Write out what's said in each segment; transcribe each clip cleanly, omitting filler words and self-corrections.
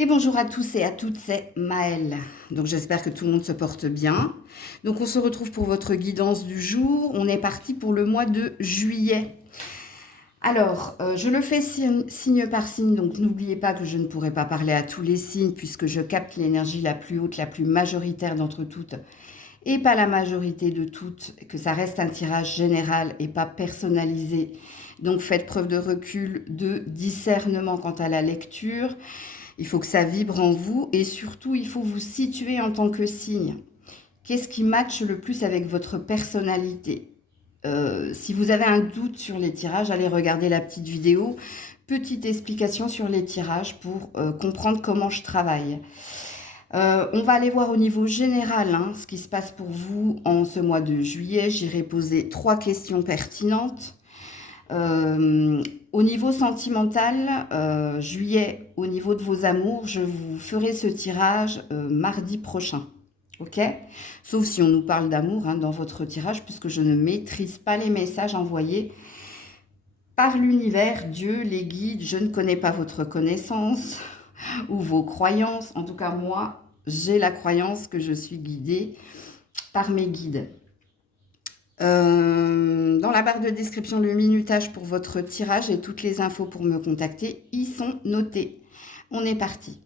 Et bonjour à tous et à toutes, c'est Maëlle. Donc j'espère que tout le monde se porte bien. Donc on se retrouve pour votre guidance du jour. On est parti pour le mois de juillet. Alors, je le fais signe par signe, donc n'oubliez pas que je ne pourrai pas parler à tous les signes puisque je capte l'énergie la plus haute, la plus majoritaire d'entre toutes et pas la majorité de toutes, que ça reste un tirage général et pas personnalisé. Donc faites preuve de recul, de discernement quant à la lecture. Il faut que ça vibre en vous et surtout, il faut vous situer en tant que signe. Qu'est-ce qui matche le plus avec votre personnalité? Si vous avez un doute sur les tirages, allez regarder la petite vidéo. Petite explication sur les tirages pour comprendre comment je travaille. On va aller voir au niveau général ce qui se passe pour vous en ce mois de juillet. J'irai poser 3 questions pertinentes. Au niveau sentimental, juillet, au niveau de vos amours, je vous ferai ce tirage mardi prochain. Ok? Sauf si on nous parle d'amour dans votre tirage, puisque je ne maîtrise pas les messages envoyés par l'univers, Dieu, les guides. Je ne connais pas votre connaissance ou vos croyances. En tout cas, moi, j'ai la croyance que je suis guidée par mes guides. Dans la barre de description, le minutage pour votre tirage et toutes les infos pour me contacter, y sont notés. On est parti.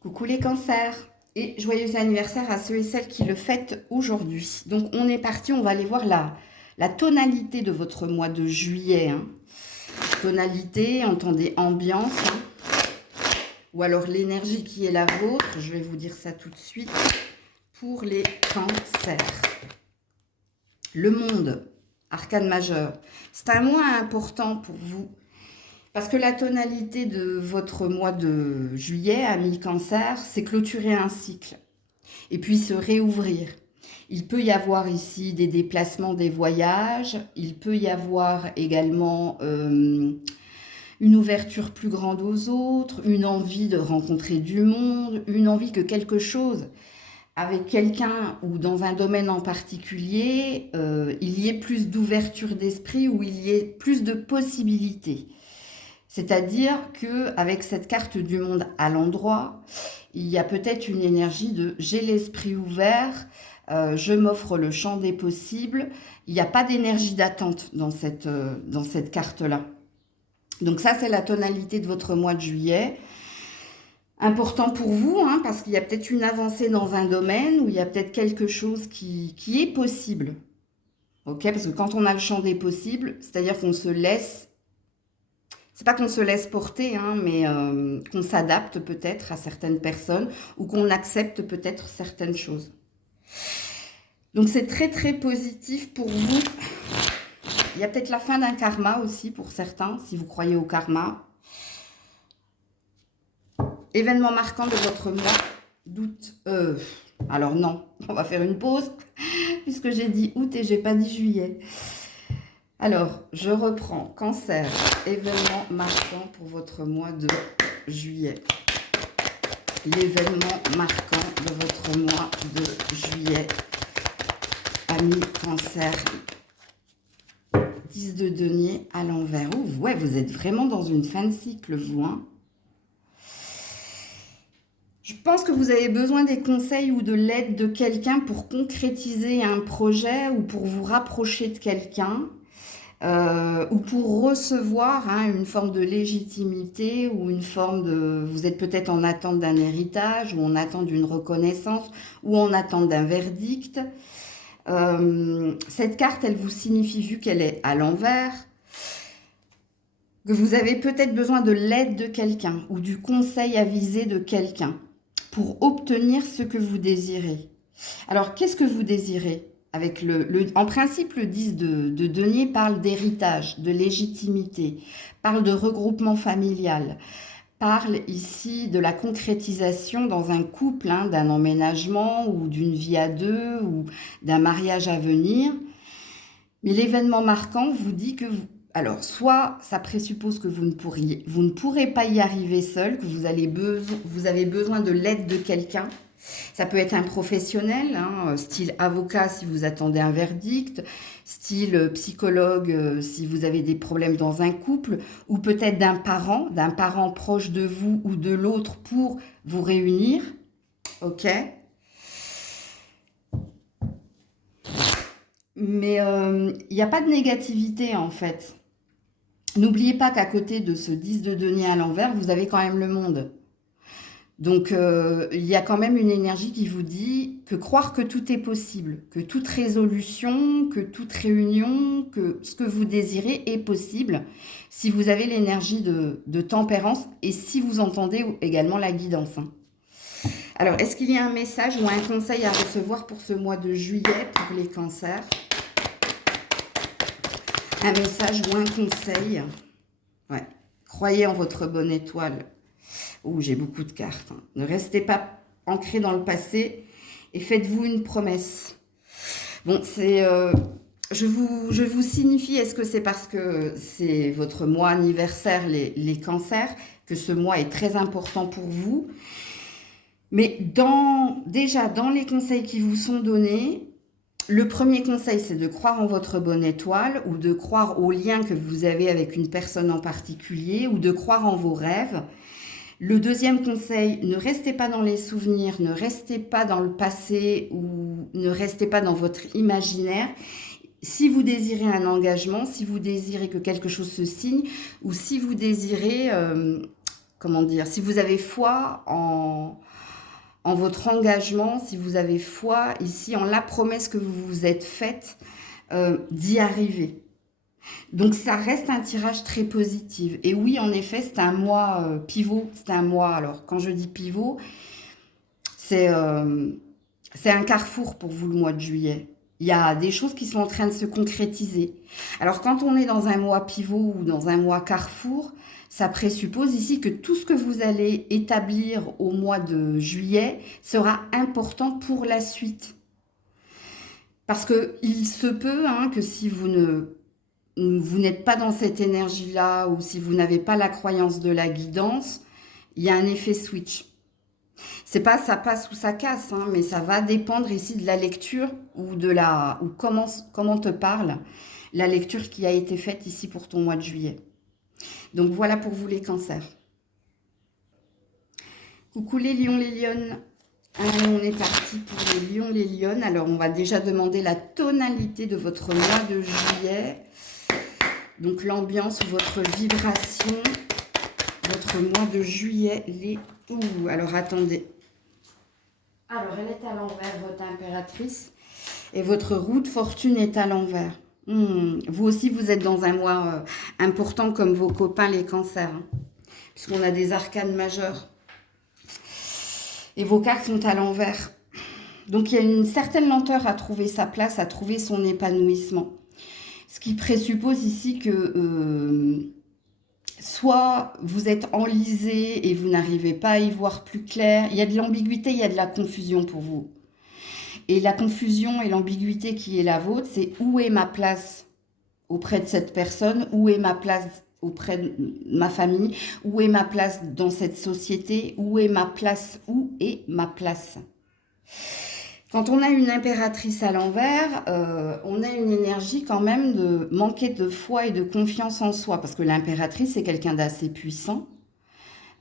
Coucou les cancers et joyeux anniversaire à ceux et celles qui le fêtent aujourd'hui. Donc on est parti, on va aller voir la tonalité de votre mois de juillet. Tonalité, entendez ambiance, ou alors l'énergie qui est la vôtre. Je vais vous dire ça tout de suite pour les cancers. Le monde, arcane majeur, c'est un mois important pour vous parce que la tonalité de votre mois de juillet, amis cancer, c'est clôturer un cycle et puis se réouvrir. Il peut y avoir ici des déplacements, des voyages, il peut y avoir également une ouverture plus grande aux autres, une envie de rencontrer du monde, une envie que quelque chose avec quelqu'un ou dans un domaine en particulier, il y ait plus d'ouverture d'esprit ou il y ait plus de possibilités. C'est-à-dire qu'avec cette carte du monde à l'endroit, il y a peut-être une énergie de j'ai l'esprit ouvert, je m'offre le champ des possibles. Il n'y a pas d'énergie d'attente dans cette carte-là. Donc ça, c'est la tonalité de votre mois de juillet. Important pour vous, parce qu'il y a peut-être une avancée dans un domaine où il y a peut-être quelque chose qui est possible. Ok? Parce que quand on a le champ des possibles, c'est-à-dire qu'on se laisse, c'est pas qu'on se laisse porter, mais qu'on s'adapte peut-être à certaines personnes ou qu'on accepte peut-être certaines choses. Donc c'est très très positif pour vous. Il y a peut-être la fin d'un karma aussi pour certains, si vous croyez au karma. Événement marquant de votre mois d'août. Alors non, on va faire une pause puisque j'ai dit août et j'ai pas dit juillet. Alors, je reprends. Cancer, événement marquant pour votre mois de juillet. L'événement marquant de votre mois de juillet. Amis cancer. 10 de denier à l'envers. Ouais, vous êtes vraiment dans une fin de cycle, vous, Je pense que vous avez besoin des conseils ou de l'aide de quelqu'un pour concrétiser un projet ou pour vous rapprocher de quelqu'un ou pour recevoir une forme de légitimité ou une forme de... Vous êtes peut-être en attente d'un héritage ou en attente d'une reconnaissance ou en attente d'un verdict. Cette carte, elle vous signifie, vu qu'elle est à l'envers, que vous avez peut-être besoin de l'aide de quelqu'un ou du conseil avisé de quelqu'un pour obtenir ce que vous désirez. Alors, qu'est-ce que vous désirez avec en principe, le 10 de denier parle d'héritage, de légitimité, parle de regroupement familial, parle ici de la concrétisation dans un couple, d'un emménagement ou d'une vie à deux ou d'un mariage à venir. Mais l'événement marquant vous dit que alors, soit ça présuppose que vous ne pourrez pas y arriver seul, que vous avez besoin de l'aide de quelqu'un, Ça peut être un professionnel, hein, style avocat si vous attendez un verdict, style psychologue si vous avez des problèmes dans un couple, ou peut-être d'un parent proche de vous ou de l'autre pour vous réunir. Ok? Mais il n'y a pas de négativité en fait. N'oubliez pas qu'à côté de ce 10 de denier à l'envers, vous avez quand même le monde. Donc, il y a quand même une énergie qui vous dit que croire que tout est possible, que toute résolution, que toute réunion, que ce que vous désirez est possible si vous avez l'énergie de tempérance et si vous entendez également la guidance. Hein. Alors, est-ce qu'il y a un message ou un conseil à recevoir pour ce mois de juillet pour les cancers? Un message ou un conseil? Ouais. Croyez en votre bonne étoile. Oh, j'ai beaucoup de cartes. Hein. Ne restez pas ancré dans le passé et faites-vous une promesse. Bon, c'est... je vous signifie, est-ce que c'est parce que c'est votre mois anniversaire, les cancers, que ce mois est très important pour vous? Mais déjà, dans les conseils qui vous sont donnés, le premier conseil, c'est de croire en votre bonne étoile ou de croire au lien que vous avez avec une personne en particulier ou de croire en vos rêves. Le deuxième conseil, ne restez pas dans les souvenirs, ne restez pas dans le passé ou ne restez pas dans votre imaginaire. Si vous désirez un engagement, si vous désirez que quelque chose se signe ou si vous désirez, comment dire, si vous avez foi en votre engagement, si vous avez foi ici en la promesse que vous vous êtes faite d'y arriver. Donc ça reste un tirage très positif. Et oui, en effet, c'est un mois pivot. C'est un mois, alors quand je dis pivot, c'est un carrefour pour vous le mois de juillet. Il y a des choses qui sont en train de se concrétiser. Alors quand on est dans un mois pivot ou dans un mois carrefour, ça présuppose ici que tout ce que vous allez établir au mois de juillet sera important pour la suite. Parce qu'il se peut que si vous n'êtes pas dans cette énergie-là ou si vous n'avez pas la croyance de la guidance, il y a un effet switch. C'est pas ça passe ou ça casse, mais ça va dépendre ici de la lecture ou comment te parle la lecture qui a été faite ici pour ton mois de juillet. Donc voilà pour vous les cancers. Coucou les lions, les lionnes. On est parti pour les lions, les lionnes. Alors on va déjà demander la tonalité de votre mois de juillet. Donc l'ambiance ou votre vibration, votre mois de juillet, les... Ouh, alors attendez. Alors elle est à l'envers, votre impératrice. Et votre roue de fortune est à l'envers. Vous aussi, vous êtes dans un mois important comme vos copains les cancers. Puisqu'on a des arcanes majeures. Et vos cartes sont à l'envers. Donc il y a une certaine lenteur à trouver sa place, à trouver son épanouissement. Ce qui présuppose ici que soit vous êtes enlisé et vous n'arrivez pas à y voir plus clair. Il y a de l'ambiguïté, il y a de la confusion pour vous. Et la confusion et l'ambiguïté qui est la vôtre, c'est où est ma place auprès de cette personne, où est ma place auprès de ma famille, où est ma place dans cette société, où est ma place. Quand on a une impératrice à l'envers, on a une énergie quand même de manquer de foi et de confiance en soi, parce que l'impératrice, c'est quelqu'un d'assez puissant,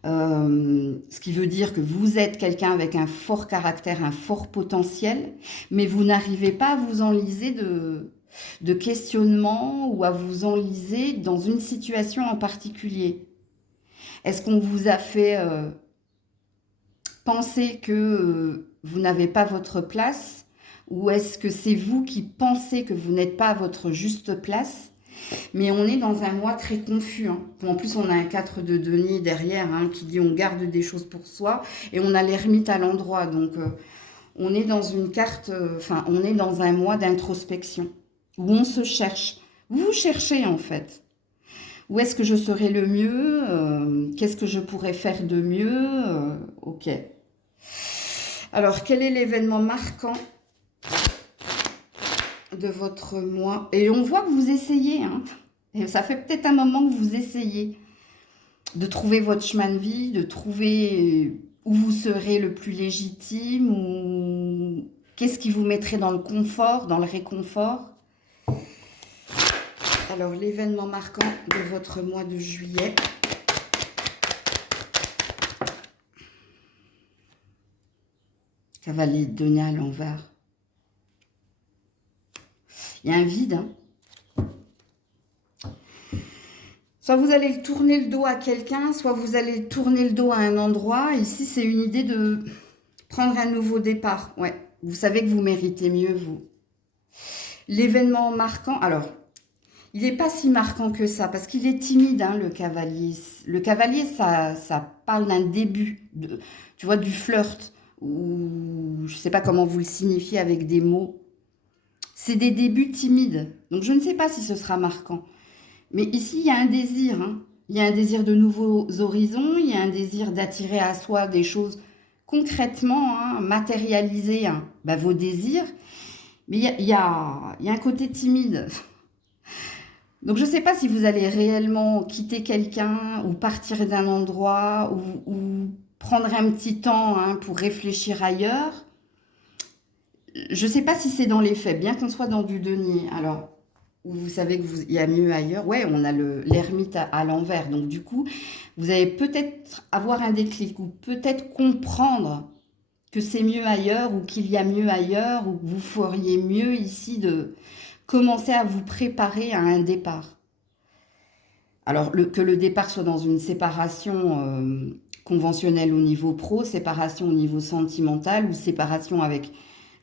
ce qui veut dire que vous êtes quelqu'un avec un fort caractère, un fort potentiel, mais vous n'arrivez pas à vous enliser de questionnement ou à vous enliser dans une situation en particulier. Est-ce qu'on vous a fait penser que vous n'avez pas votre place, ou est-ce que c'est vous qui pensez que vous n'êtes pas à votre juste place? Mais on est dans un mois très confus. En plus, on a un 4 de denier derrière qui dit on garde des choses pour soi et on a l'ermite à l'endroit. Donc, on est dans une carte, on est dans un mois d'introspection où on se cherche. Vous cherchez en fait. Où est-ce que je serai le mieux? Qu'est-ce que je pourrais faire de mieux? Ok. Alors, quel est l'événement marquant de votre mois? Et on voit que vous essayez. Et ça fait peut-être un moment que vous essayez de trouver votre chemin de vie, de trouver où vous serez le plus légitime, ou qu'est-ce qui vous mettrait dans le confort, dans le réconfort. Alors, l'événement marquant de votre mois de juillet. Cavalier de denier à l'envers. Il y a un vide, hein. Soit vous allez tourner le dos à quelqu'un, soit vous allez tourner le dos à un endroit. Ici, c'est une idée de prendre un nouveau départ. Ouais, vous savez que vous méritez mieux, vous. L'événement marquant, alors, il n'est pas si marquant que ça, parce qu'il est timide, hein, le cavalier. Le cavalier, ça parle d'un début, tu vois, du flirt, ou je ne sais pas comment vous le signifiez avec des mots. C'est des débuts timides, donc je ne sais pas si ce sera marquant. Mais ici, il y a un désir, hein. Il y a un désir de nouveaux horizons, il y a un désir d'attirer à soi des choses concrètement, hein, matérialiser, hein, vos désirs. Mais il y a un côté timide. Donc je ne sais pas si vous allez réellement quitter quelqu'un ou partir d'un endroit ou prendre un petit temps, hein, pour réfléchir ailleurs. Je ne sais pas si c'est dans les faits, bien qu'on soit dans du denier. Alors, vous savez qu'il y a mieux ailleurs. Ouais, on a l'ermite à l'envers. Donc, du coup, vous allez peut-être avoir un déclic ou peut-être comprendre que c'est mieux ailleurs ou qu'il y a mieux ailleurs ou que vous feriez mieux ici de commencer à vous préparer à un départ. Alors, que le départ soit dans une séparation conventionnelle au niveau pro, séparation au niveau sentimental ou séparation avec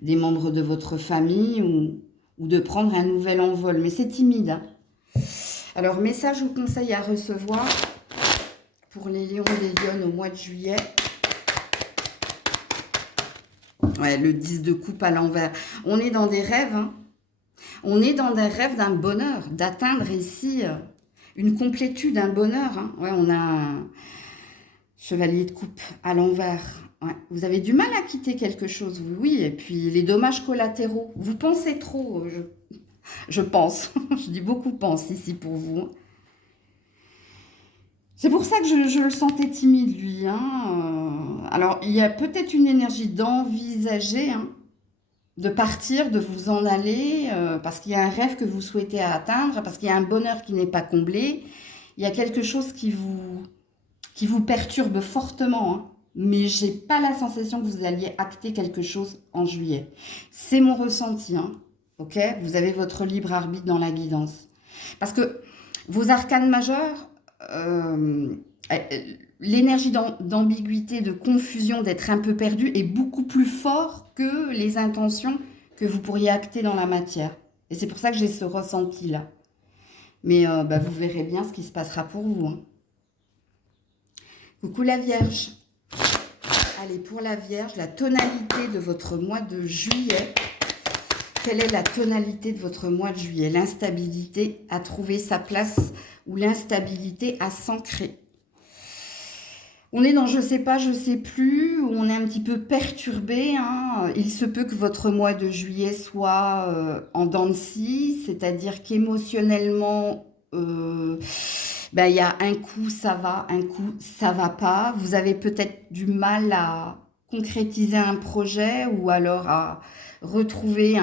des membres de votre famille ou de prendre un nouvel envol. Mais c'est timide, hein. Alors, message ou conseil à recevoir pour les lions et les lionnes au mois de juillet. Ouais, le 10 de coupe à l'envers. On est dans des rêves, hein. On est dans des rêves d'un bonheur, d'atteindre ici une complétude, un bonheur, hein. Ouais, on a un chevalier de coupe à l'envers. Ouais. Vous avez du mal à quitter quelque chose, oui. Et puis, les dommages collatéraux. Vous pensez trop, je pense. Je dis beaucoup pense ici pour vous. C'est pour ça que je le sentais timide, lui, hein. Alors, il y a peut-être une énergie d'envisager, hein, de partir, de vous en aller, parce qu'il y a un rêve que vous souhaitez atteindre, parce qu'il y a un bonheur qui n'est pas comblé. Il y a quelque chose qui vous perturbe fortement, hein. Mais je n'ai pas la sensation que vous alliez acter quelque chose en juillet. C'est mon ressenti, hein. Ok, vous avez votre libre arbitre dans la guidance. Parce que vos arcanes majeures, l'énergie d'ambiguïté, de confusion, d'être un peu perdu est beaucoup plus fort que les intentions que vous pourriez acter dans la matière. Et c'est pour ça que j'ai ce ressenti-là. Mais vous verrez bien ce qui se passera pour vous, hein. Coucou la Vierge. Allez, pour la Vierge, la tonalité de votre mois de juillet. Quelle est la tonalité de votre mois de juillet? L'instabilité à trouver sa place ou l'instabilité à s'ancrer. On est dans je sais pas, je sais plus, où on est un petit peu perturbé, hein. Il se peut que votre mois de juillet soit en dents de scie, c'est-à-dire qu'émotionnellement, il y a un coup ça va, un coup ça va pas. Vous avez peut-être du mal à concrétiser un projet ou alors à retrouver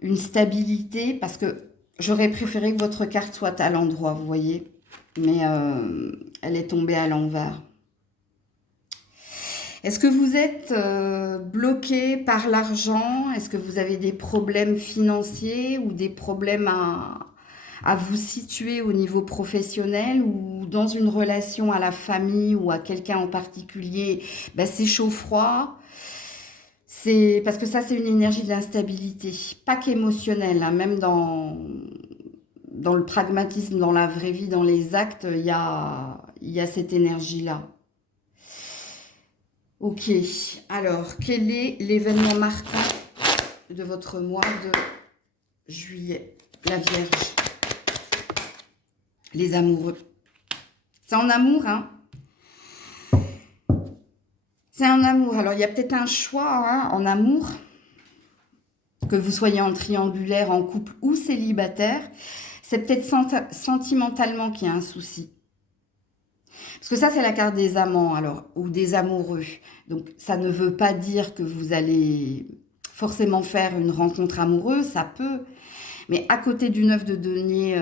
une stabilité, parce que j'aurais préféré que votre carte soit à l'endroit, vous voyez, mais elle est tombée à l'envers. Est-ce que vous êtes bloqué par l'argent? Est-ce que vous avez des problèmes financiers ou des problèmes à vous situer au niveau professionnel ou dans une relation à la famille ou à quelqu'un en particulier? C'est chaud-froid. C'est parce que ça, c'est une énergie d'instabilité, pas qu'émotionnelle, hein, même dans le pragmatisme, dans la vraie vie, dans les actes, il y a cette énergie-là. Ok, alors, quel est l'événement marquant de votre mois de juillet? La Vierge. Les amoureux. C'est en amour, hein? C'est en amour. Alors, il y a peut-être un choix, hein, en amour, que vous soyez en triangulaire, en couple ou célibataire. C'est peut-être sentimentalement qu'il y a un souci. Parce que ça, c'est la carte des amants, alors, ou des amoureux. Donc, ça ne veut pas dire que vous allez forcément faire une rencontre amoureuse, ça peut. Mais à côté du 9 de denier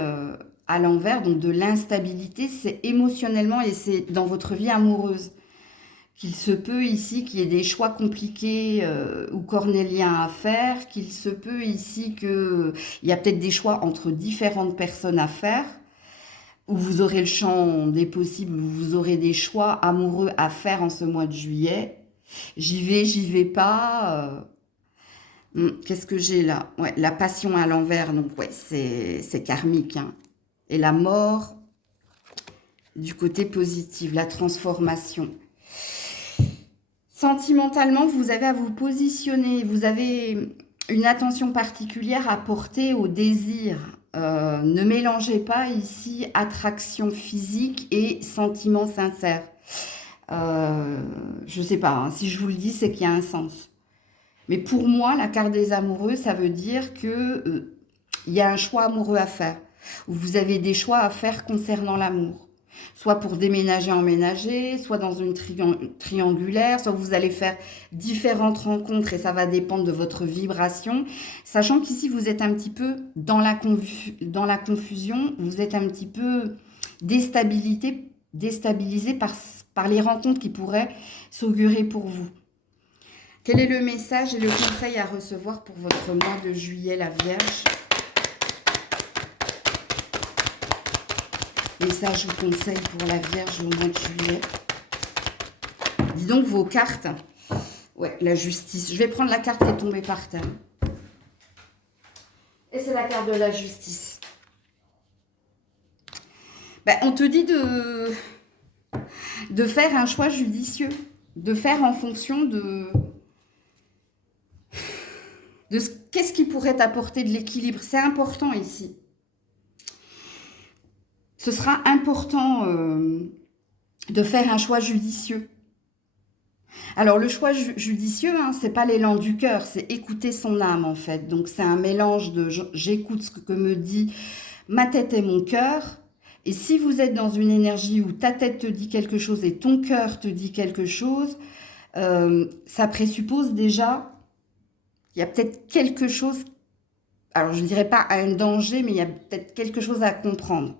à l'envers, donc de l'instabilité, c'est émotionnellement et c'est dans votre vie amoureuse qu'il se peut ici qu'il y ait des choix compliqués ou cornéliens à faire, qu'il se peut ici qu'il y a peut-être des choix entre différentes personnes à faire, où vous aurez le champ des possibles, où vous aurez des choix amoureux à faire en ce mois de juillet. J'y vais pas. Qu'est-ce que j'ai là? Ouais, la passion à l'envers, donc ouais, c'est karmique, hein. Et la mort du côté positif, la transformation. Sentimentalement, vous avez à vous positionner, vous avez une attention particulière à porter au désir. Ne mélangez pas ici attraction physique et sentiment sincère. Je sais pas, hein, si je vous le dis, c'est qu'il y a un sens. Mais pour moi, la carte des amoureux, ça veut dire que il y a un choix amoureux à faire. Ou vous avez des choix à faire concernant l'amour. Soit pour déménager, emménager, soit dans une triangulaire, soit vous allez faire différentes rencontres et ça va dépendre de votre vibration. Sachant qu'ici, vous êtes un petit peu dans la confusion, vous êtes un petit peu déstabilisé par les rencontres qui pourraient s'augurer pour vous. Quel est le message et le conseil à recevoir pour votre mois de juillet, la Vierge? Message ou conseil pour la Vierge au mois de juillet. Dis donc vos cartes. Ouais, la justice. Je vais prendre la carte qui est tombée par terre. Et c'est la carte de la justice. Ben, on te dit de faire un choix judicieux. De faire en fonction de qu'est-ce qui pourrait t'apporter de l'équilibre. C'est important ici. Ce sera important de faire un choix judicieux. Alors, le choix judicieux, hein, c'est pas l'élan du cœur, c'est écouter son âme, en fait. Donc, c'est un mélange de j'écoute ce que me dit ma tête et mon cœur. Et si vous êtes dans une énergie où ta tête te dit quelque chose et ton cœur te dit quelque chose, ça présuppose déjà qu'il y a peut-être quelque chose, alors je ne dirais pas un danger, mais il y a peut-être quelque chose à comprendre.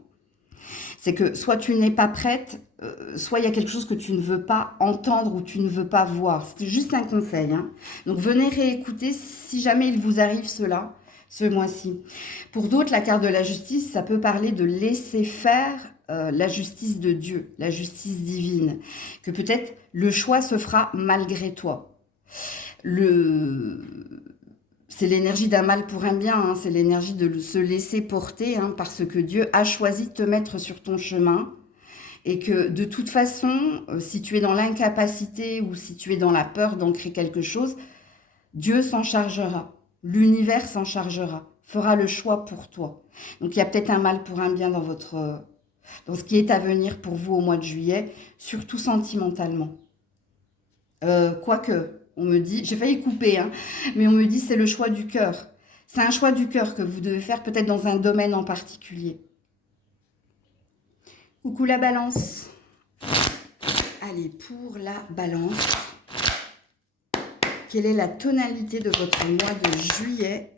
C'est que soit tu n'es pas prête, soit il y a quelque chose que tu ne veux pas entendre ou tu ne veux pas voir. C'est juste un conseil, hein. Donc venez réécouter si jamais il vous arrive cela, ce mois-ci. Pour d'autres, la carte de la justice, ça peut parler de laisser faire la justice de Dieu, la justice divine. Que peut-être le choix se fera malgré toi. C'est l'énergie d'un mal pour un bien, hein, c'est l'énergie de se laisser porter, hein, parce que Dieu a choisi de te mettre sur ton chemin et que de toute façon, si tu es dans l'incapacité ou si tu es dans la peur d'ancrer quelque chose, Dieu s'en chargera, l'univers s'en chargera, fera le choix pour toi. Donc il y a peut-être un mal pour un bien dans ce qui est à venir pour vous au mois de juillet, surtout sentimentalement. Quoique... On me dit, j'ai failli couper, hein, mais on me dit c'est le choix du cœur. C'est un choix du cœur que vous devez faire peut-être dans un domaine en particulier. Coucou la balance. Allez, pour la balance, quelle est la tonalité de votre mois de juillet?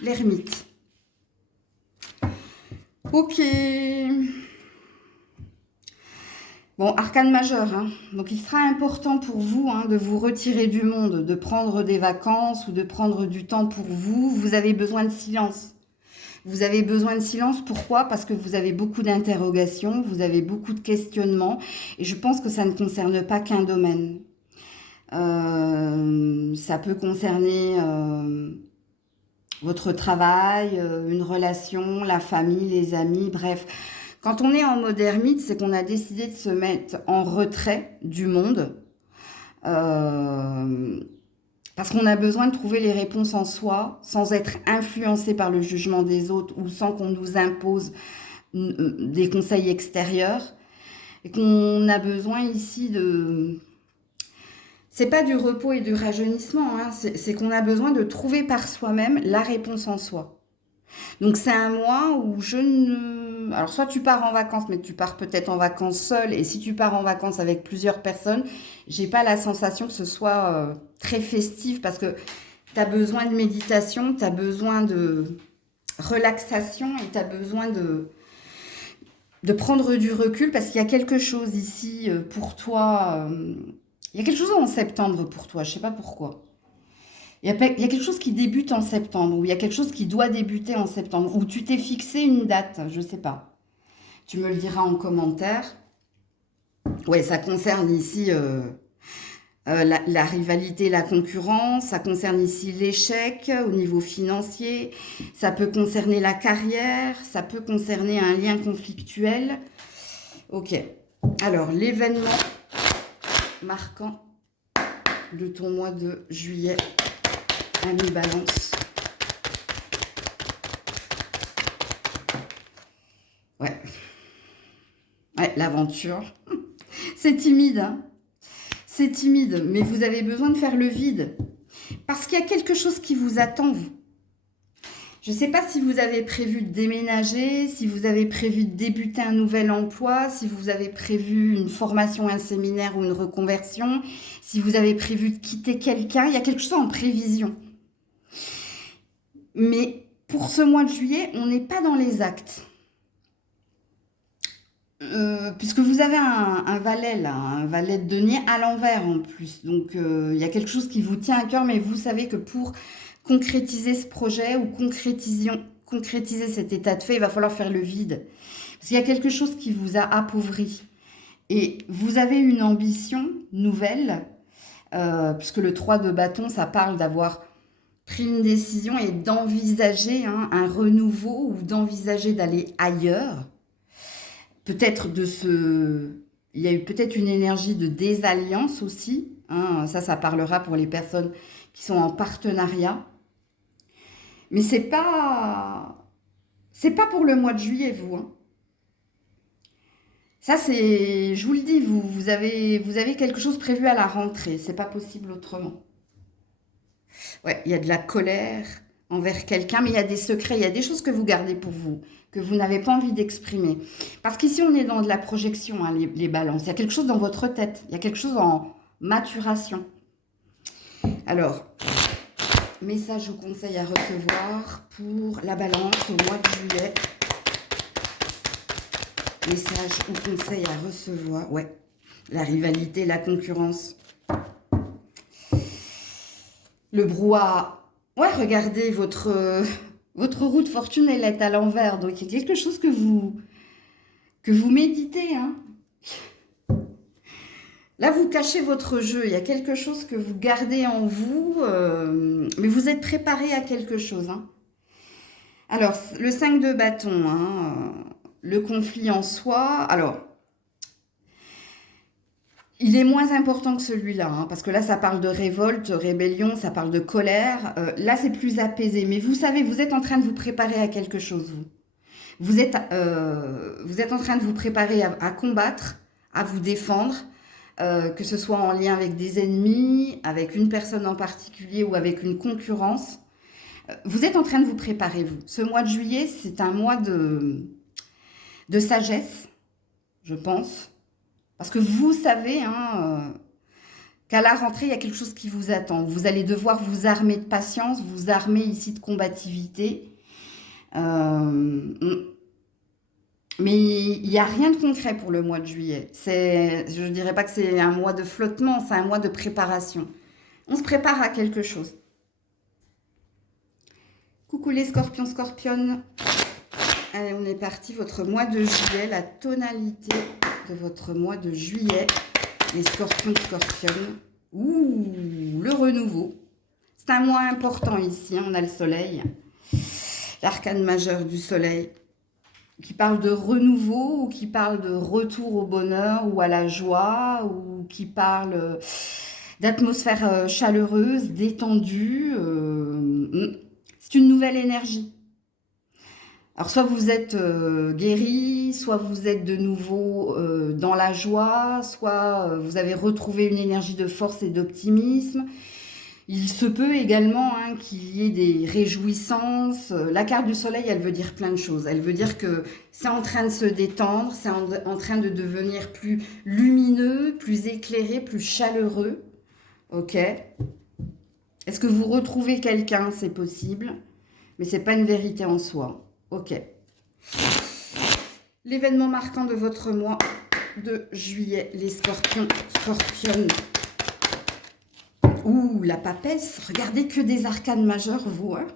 L'ermite. Ok. Bon, arcane majeur, hein. Donc il sera important pour vous, hein, de vous retirer du monde, de prendre des vacances ou de prendre du temps pour vous. Vous avez besoin de silence. Vous avez besoin de silence, pourquoi? Parce que vous avez beaucoup d'interrogations, vous avez beaucoup de questionnements et je pense que ça ne concerne pas qu'un domaine. Ça peut concerner votre travail, une relation, la famille, les amis, bref. Quand on est en mode ermite, c'est qu'on a décidé de se mettre en retrait du monde parce qu'on a besoin de trouver les réponses en soi sans être influencé par le jugement des autres ou sans qu'on nous impose des conseils extérieurs et qu'on a besoin ici de... C'est pas du repos et du rajeunissement, hein, c'est qu'on a besoin de trouver par soi-même la réponse en soi. Donc c'est un mois où je ne... Alors soit tu pars en vacances, mais tu pars peut-être en vacances seul. Et si tu pars en vacances avec plusieurs personnes, j'ai pas la sensation que ce soit très festif parce que tu as besoin de méditation, tu as besoin de relaxation et tu as besoin de prendre du recul parce qu'il y a quelque chose ici pour toi. Il y a quelque chose en septembre pour toi, je sais pas pourquoi. Il y a quelque chose qui débute en septembre, ou il y a quelque chose qui doit débuter en septembre, ou tu t'es fixé une date, je sais pas. Tu me le diras en commentaire. Ouais, ça concerne ici la rivalité, la concurrence, ça concerne ici l'échec au niveau financier, ça peut concerner la carrière, ça peut concerner un lien conflictuel. Ok. Alors, l'événement marquant de ton mois de juillet, ami Balance. Ouais, ouais, l'aventure. C'est timide, hein. C'est timide, mais vous avez besoin de faire le vide. Parce qu'il y a quelque chose qui vous attend, vous. Je ne sais pas si vous avez prévu de déménager, si vous avez prévu de débuter un nouvel emploi, si vous avez prévu une formation, un séminaire ou une reconversion, si vous avez prévu de quitter quelqu'un. Il y a quelque chose en prévision. Mais pour ce mois de juillet, on n'est pas dans les actes. Puisque vous avez un valet là, un valet de denier à l'envers en plus. Donc il y a quelque chose qui vous tient à cœur, mais vous savez que pour concrétiser ce projet ou concrétiser cet état de fait, il va falloir faire le vide. Parce qu'il y a quelque chose qui vous a appauvri. Et vous avez une ambition nouvelle, puisque le 3 de bâton, ça parle d'avoir pris une décision et d'envisager un renouveau ou d'envisager d'aller ailleurs. Peut-être il y a eu peut-être une énergie de désalliance aussi. Hein, ça parlera pour les personnes qui sont en partenariat. Mais c'est pas pour le mois de juillet, vous. Hein. Ça, je vous le dis, vous avez quelque chose prévu à la rentrée. C'est pas possible autrement. Ouais, il y a de la colère envers quelqu'un, mais il y a des secrets, il y a des choses que vous gardez pour vous, que vous n'avez pas envie d'exprimer. Parce qu'ici, on est dans de la projection, hein, les balances. Il y a quelque chose dans votre tête, il y a quelque chose en maturation. Alors, message ou conseil à recevoir pour la balance au mois de juillet. Message ou conseil à recevoir, ouais. La rivalité, la concurrence. Le brouhaha. Ouais, regardez, votre roue de fortune, elle est à l'envers. Donc, il y a quelque chose que vous méditez. Hein. Là, vous cachez votre jeu. Il y a quelque chose que vous gardez en vous. Mais vous êtes préparé à quelque chose. Hein. Alors, le 5 de bâton. Hein, le conflit en soi. Alors, il est moins important que celui-là, hein, parce que là, ça parle de révolte, rébellion, ça parle de colère. Là, c'est plus apaisé. Mais vous savez, vous êtes en train de vous préparer à quelque chose, vous. Vous êtes en train de vous préparer à combattre, à vous défendre, que ce soit en lien avec des ennemis, avec une personne en particulier ou avec une concurrence. Vous êtes en train de vous préparer, vous. Ce mois de juillet, c'est un mois de sagesse, je pense. Parce que vous savez qu'à la rentrée, il y a quelque chose qui vous attend. Vous allez devoir vous armer de patience, vous armer ici de combativité. Mais il n'y a rien de concret pour le mois de juillet. Je ne dirais pas que c'est un mois de flottement, c'est un mois de préparation. On se prépare à quelque chose. Coucou les scorpions, scorpionnes. Allez, on est parti. Votre mois de juillet, la tonalité de votre mois de juillet. Les scorpions, scorpionnes. Ouh, le renouveau. C'est un mois important ici. Hein, on a le soleil. L'arcane majeur du soleil. Qui parle de renouveau ou qui parle de retour au bonheur ou à la joie ou qui parle d'atmosphère chaleureuse, détendue. C'est une nouvelle énergie. Alors soit vous êtes guéri, soit vous êtes de nouveau dans la joie, soit vous avez retrouvé une énergie de force et d'optimisme. Il se peut également hein, qu'il y ait des réjouissances. La carte du soleil, elle veut dire plein de choses. Elle veut dire que c'est en train de se détendre, c'est en train de devenir plus lumineux, plus éclairé, plus chaleureux. Ok? Est-ce que vous retrouvez quelqu'un? C'est possible, mais ce n'est pas une vérité en soi. Ok. L'événement marquant de votre mois de juillet, les scorpions, scorpionnes. Ouh, la papesse. Regardez que des arcanes majeures, vous. Hein.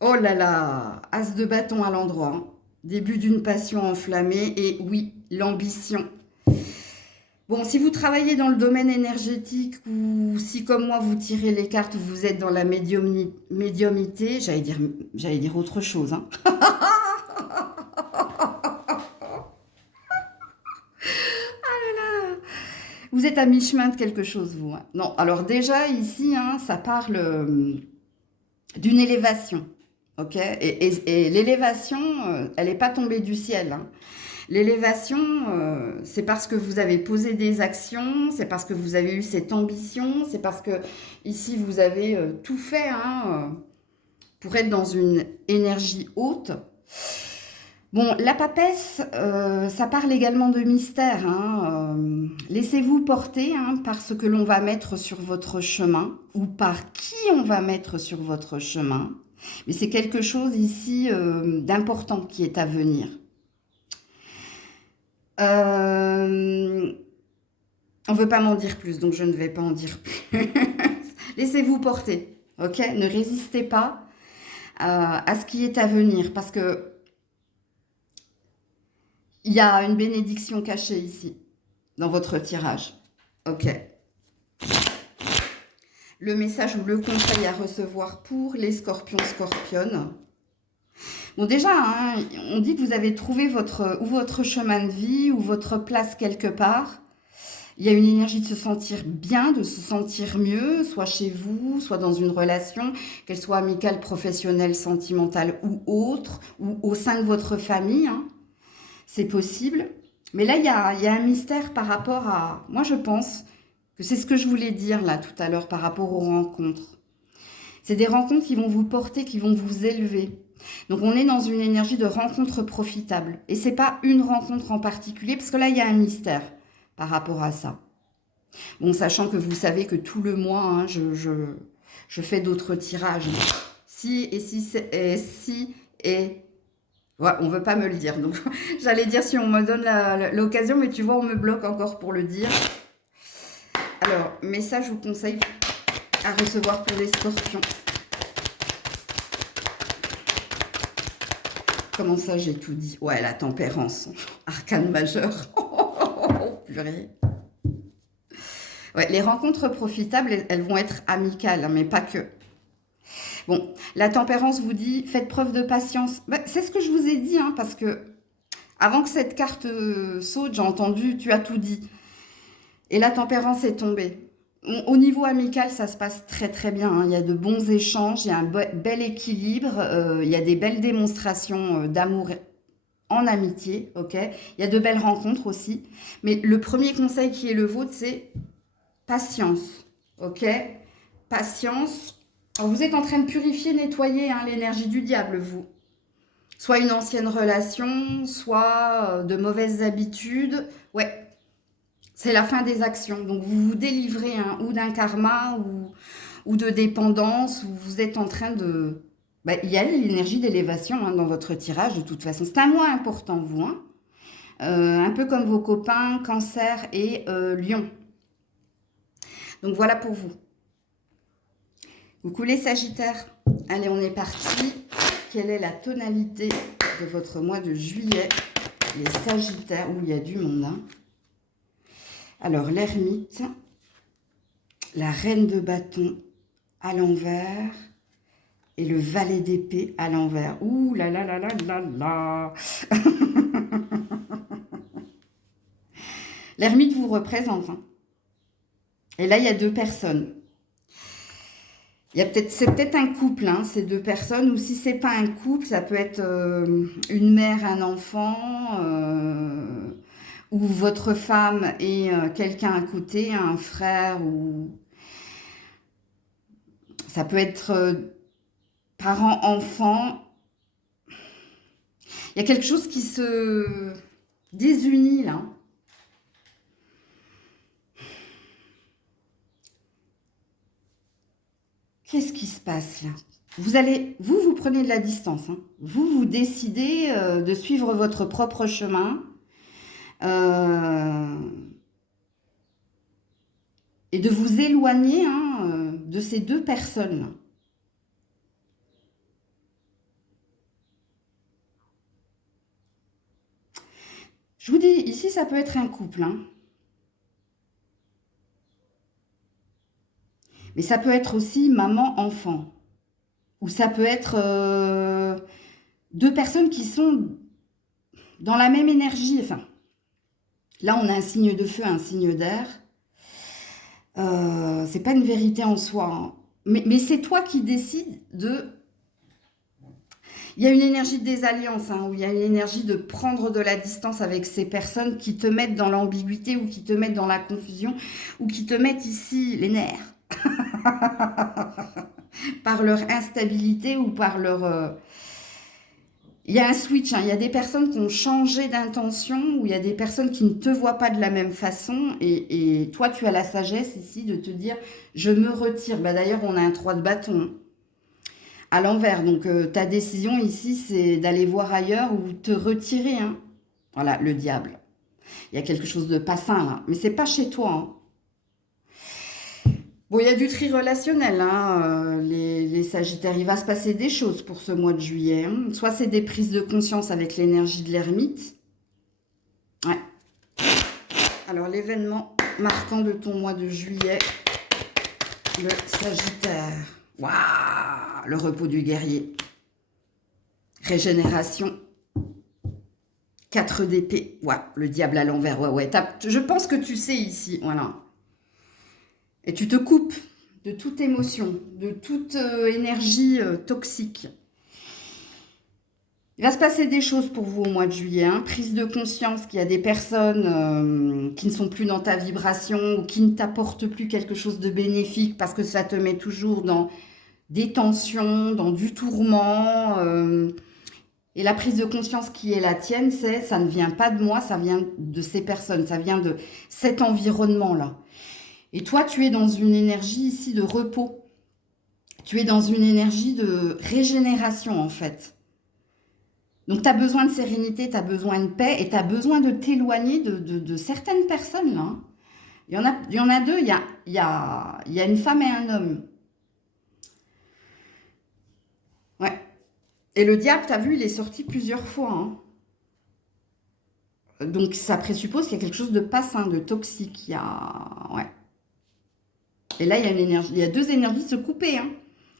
Oh là là, as de bâton à l'endroit. Hein. Début d'une passion enflammée et oui, l'ambition. Bon, si vous travaillez dans le domaine énergétique ou si comme moi vous tirez les cartes, vous êtes dans la médiumité, j'allais dire autre chose. Hein. Vous êtes à mi-chemin de quelque chose, vous. Hein. Non, alors déjà ici, hein, ça parle d'une élévation. Ok, et l'élévation, elle n'est pas tombée du ciel. Hein. L'élévation, c'est parce que vous avez posé des actions, c'est parce que vous avez eu cette ambition, c'est parce que ici vous avez tout fait hein, pour être dans une énergie haute. Bon, la papesse, ça parle également de mystère. Hein, laissez-vous porter hein, par ce que l'on va mettre sur votre chemin ou par qui on va mettre sur votre chemin. Mais c'est quelque chose ici d'important qui est à venir. On ne veut pas m'en dire plus, donc je ne vais pas en dire plus. Laissez-vous porter, ok? Ne résistez pas à ce qui est à venir, parce que il y a une bénédiction cachée ici, dans votre tirage, ok? Le message ou le conseil à recevoir pour les scorpions, scorpionnes. Bon déjà, hein, on dit que vous avez trouvé votre chemin de vie ou votre place quelque part. Il y a une énergie de se sentir bien, de se sentir mieux, soit chez vous, soit dans une relation, qu'elle soit amicale, professionnelle, sentimentale ou autre, ou au sein de votre famille. Hein. C'est possible. Mais là, il y a un mystère par rapport à... Moi, je pense que c'est ce que je voulais dire là tout à l'heure par rapport aux rencontres. C'est des rencontres qui vont vous porter, qui vont vous élever. Donc, on est dans une énergie de rencontre profitable. Et ce n'est pas une rencontre en particulier, parce que là, il y a un mystère par rapport à ça. Bon, sachant que vous savez que tout le mois, hein, je fais d'autres tirages. Ouais, on ne veut pas me le dire. Donc, j'allais dire si on me donne l'occasion, mais tu vois, on me bloque encore pour le dire. Alors, message ou conseil à recevoir pour les scorpions. Comment ça, j'ai tout dit? Ouais, la tempérance. Arcane majeur. Oh, purée. Ouais, les rencontres profitables, elles vont être amicales, hein, mais pas que. Bon, la tempérance vous dit, faites preuve de patience. Ben, c'est ce que je vous ai dit, hein, parce que avant que cette carte saute, j'ai entendu, tu as tout dit. Et la tempérance est tombée. Au niveau amical, ça se passe très très bien. Hein. Il y a de bons échanges, il y a un bel équilibre, il y a des belles démonstrations d'amour en amitié, ok? Il y a de belles rencontres aussi. Mais le premier conseil qui est le vôtre, c'est patience, ok? Patience. Alors, vous êtes en train de purifier, nettoyer hein, l'énergie du diable, vous. Soit une ancienne relation, soit de mauvaises habitudes. Ouais, c'est la fin des actions. Donc, vous vous délivrez hein, ou d'un karma ou de dépendance, ou vous êtes en train de... Ben, il y a l'énergie d'élévation hein, dans votre tirage, de toute façon. C'est un mois important, vous. Hein. Un peu comme vos copains, Cancer et Lion. Donc, voilà pour vous. Coucou les Sagittaires. Allez, on est parti. Quelle est la tonalité de votre mois de juillet? Les Sagittaires, où il y a du monde. Hein. Alors, l'ermite, la reine de bâton à l'envers et le valet d'épée à l'envers. Ouh là là là là là là. L'ermite vous représente. Hein. Et là, il y a deux personnes. C'est peut-être un couple, hein, ces deux personnes, ou si c'est pas un couple, ça peut être une mère, un enfant, ou votre femme et quelqu'un à côté, un frère, ou ça peut être parent-enfant. Il y a quelque chose qui se désunit là. Qu'est-ce qui se passe là? Vous prenez de la distance, hein. Vous décidez de suivre votre propre chemin euh, et de vous éloigner hein, de ces deux personnes-là. Je vous dis, ici, ça peut être un couple, hein. Mais ça peut être aussi maman-enfant. Ou ça peut être deux personnes qui sont dans la même énergie. Enfin, là, on a un signe de feu, un signe d'air. C'est pas une vérité en soi, hein. Mais c'est toi qui décides de... Il y a une énergie de désalliance, hein, où il y a une énergie de prendre de la distance avec ces personnes qui te mettent dans l'ambiguïté ou qui te mettent dans la confusion ou qui te mettent ici les nerfs par leur instabilité ou par leur... Il y a un switch, hein, il y a des personnes qui ont changé d'intention ou il y a des personnes qui ne te voient pas de la même façon et toi tu as la sagesse ici de te dire je me retire. Bah, d'ailleurs on a un 3 de bâton à l'envers, donc ta décision ici c'est d'aller voir ailleurs ou te retirer, hein. Voilà, le diable. Il y a quelque chose de pas sain là, mais c'est pas chez toi, hein. Bon, il y a du tri relationnel, hein, les Sagittaires. Il va se passer des choses pour ce mois de juillet, hein. Soit c'est des prises de conscience avec l'énergie de l'ermite. Ouais. Alors, l'événement marquant de ton mois de juillet, le Sagittaire. Waouh! Le repos du guerrier. Régénération. 4 d'épée. Ouais, le diable à l'envers. Ouais, ouais. Je pense que tu sais ici. Voilà. Et tu te coupes de toute émotion, de toute énergie toxique. Il va se passer des choses pour vous au mois de juillet, hein. Prise de conscience qu'il y a des personnes qui ne sont plus dans ta vibration ou qui ne t'apportent plus quelque chose de bénéfique parce que ça te met toujours dans des tensions, dans du tourment. Et la prise de conscience qui est la tienne, c'est ça ne vient pas de moi, ça vient de ces personnes, ça vient de cet environnement-là. Et toi, tu es dans une énergie ici de repos. Tu es dans une énergie de régénération, en fait. Donc, tu as besoin de sérénité, tu as besoin de paix et tu as besoin de t'éloigner de certaines personnes, là. Il y en a deux, il y a une femme et un homme. Ouais. Et le diable, tu as vu, il est sorti plusieurs fois, hein. Donc, ça présuppose qu'il y a quelque chose de pas sain, de toxique. Il y a... Ouais. Et là, il y a une énergie, il y a deux énergies se couper, hein.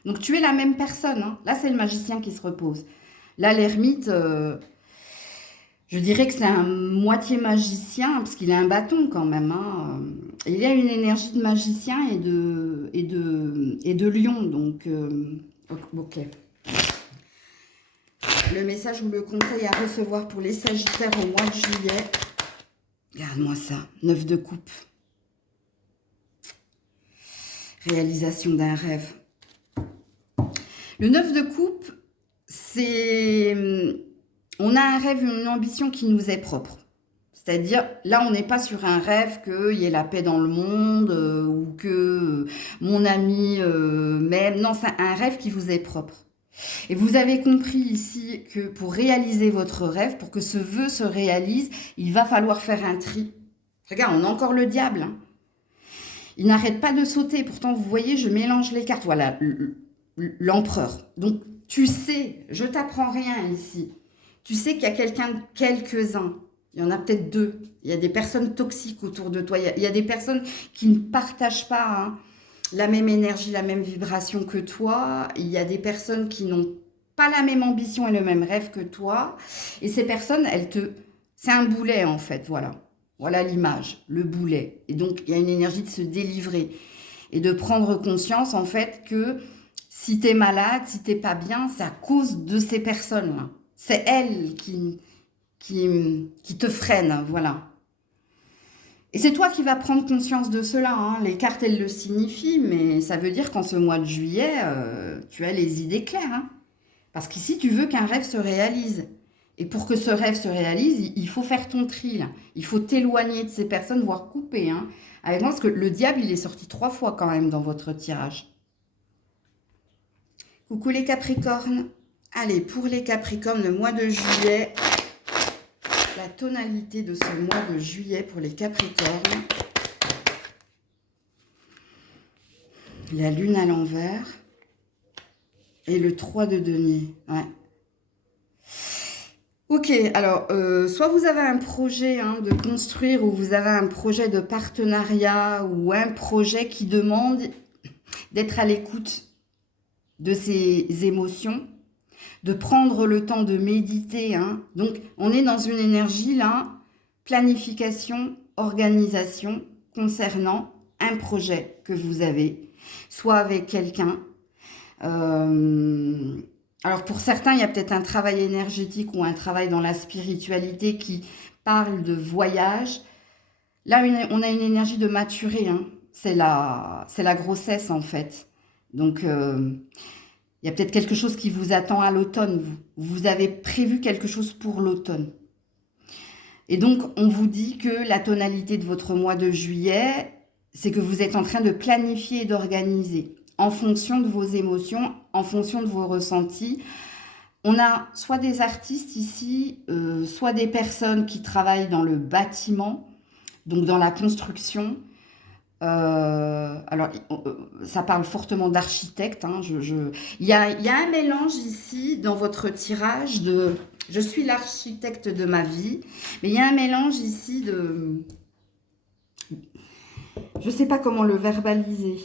Donc, tu es la même personne, hein. Là, c'est le magicien qui se repose. Là, l'ermite, je dirais que c'est un moitié magicien, parce qu'il a un bâton quand même, hein. Il y a une énergie de magicien et de lion. Donc, ok. Le message ou le conseil à recevoir pour les Sagittaires au mois de juillet. Regarde-moi ça, 9 de coupe. Réalisation d'un rêve. Le 9 de coupe, c'est... On a un rêve, une ambition qui nous est propre. C'est-à-dire, là, on n'est pas sur un rêve qu'il y ait la paix dans le monde ou que mon ami m'aime. Non, c'est un rêve qui vous est propre. Et vous avez compris ici que pour réaliser votre rêve, pour que ce vœu se réalise, il va falloir faire un tri. Regarde, on a encore le diable, hein. Il n'arrête pas de sauter. Pourtant, vous voyez, je mélange les cartes. Voilà, l'empereur. Donc, tu sais, je t'apprends rien ici. Tu sais qu'il y a quelques-uns. Il y en a peut-être deux. Il y a des personnes toxiques autour de toi. Il y a des personnes qui ne partagent pas, hein, la même énergie, la même vibration que toi. Il y a des personnes qui n'ont pas la même ambition et le même rêve que toi. Et ces personnes, c'est un boulet en fait, voilà. Voilà l'image, le boulet. Et donc, il y a une énergie de se délivrer et de prendre conscience en fait que si tu es malade, si tu n'es pas bien, c'est à cause de ces personnes-là. C'est elles qui te freinent, voilà. Et c'est toi qui vas prendre conscience de cela, hein. Les cartes, elles le signifient, mais ça veut dire qu'en ce mois de juillet, tu as les idées claires, hein. Parce qu'ici, tu veux qu'un rêve se réalise. Et pour que ce rêve se réalise, il faut faire ton tri, là. Il faut t'éloigner de ces personnes, voire couper, hein. Avec moi, parce que le diable, il est sorti 3 fois quand même dans votre tirage. Coucou les Capricornes. Allez, pour les Capricornes, le mois de juillet, la tonalité de ce mois de juillet pour les Capricornes. La lune à l'envers. Et le 3 de denier. Ouais. Ok, alors, soit vous avez un projet de construire, ou vous avez un projet de partenariat, ou un projet qui demande d'être à l'écoute de ses émotions, de prendre le temps de méditer, hein. Donc, on est dans une énergie, là, planification, organisation, concernant un projet que vous avez, soit avec quelqu'un. Alors, pour certains, il y a peut-être un travail énergétique ou un travail dans la spiritualité qui parle de voyage. Là, on a une énergie de maturer, hein. C'est la grossesse, en fait. Donc, il y a peut-être quelque chose qui vous attend à l'automne. Vous avez prévu quelque chose pour l'automne. Et donc, on vous dit que la tonalité de votre mois de juillet, c'est que vous êtes en train de planifier et d'organiser en fonction de vos émotions, en fonction de vos ressentis. On a soit des artistes ici, soit des personnes qui travaillent dans le bâtiment, donc dans la construction. Alors, ça parle fortement d'architecte, hein. Il y a un mélange ici dans votre tirage de « je suis l'architecte de ma vie », mais il y a un mélange ici de… Je ne sais pas comment le verbaliser.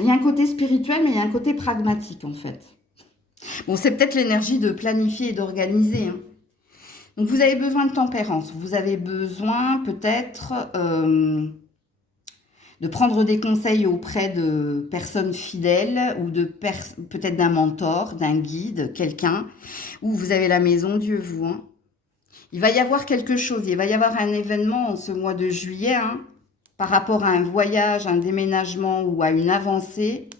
Il y a un côté spirituel, mais il y a un côté pragmatique, en fait. Bon, c'est peut-être l'énergie de planifier et d'organiser, hein. Donc, vous avez besoin de tempérance. Vous avez besoin, peut-être, de prendre des conseils auprès de personnes fidèles ou peut-être d'un mentor, d'un guide, quelqu'un. Ou vous avez la maison Dieu, vous, hein. Il va y avoir quelque chose. Il va y avoir un événement en ce mois de juillet, hein, par rapport à un voyage, un déménagement ou à une avancée.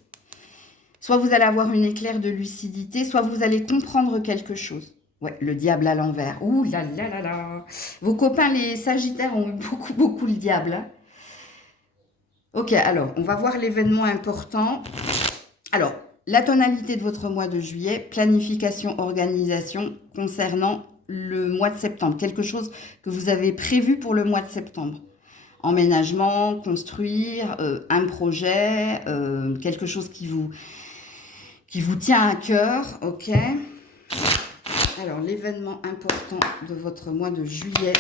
Soit vous allez avoir une éclair de lucidité, soit vous allez comprendre quelque chose. Ouais, le diable à l'envers. Ouh là là là là. Vos copains, les Sagittaires, ont eu beaucoup le diable, hein. Ok, alors, on va voir l'événement important. Alors, la tonalité de votre mois de juillet, planification, organisation, concernant le mois de septembre. Quelque chose que vous avez prévu pour le mois de septembre. Emménagement, construire, un projet, quelque chose qui vous tient à cœur, ok. Alors, l'événement important de votre mois de juillet,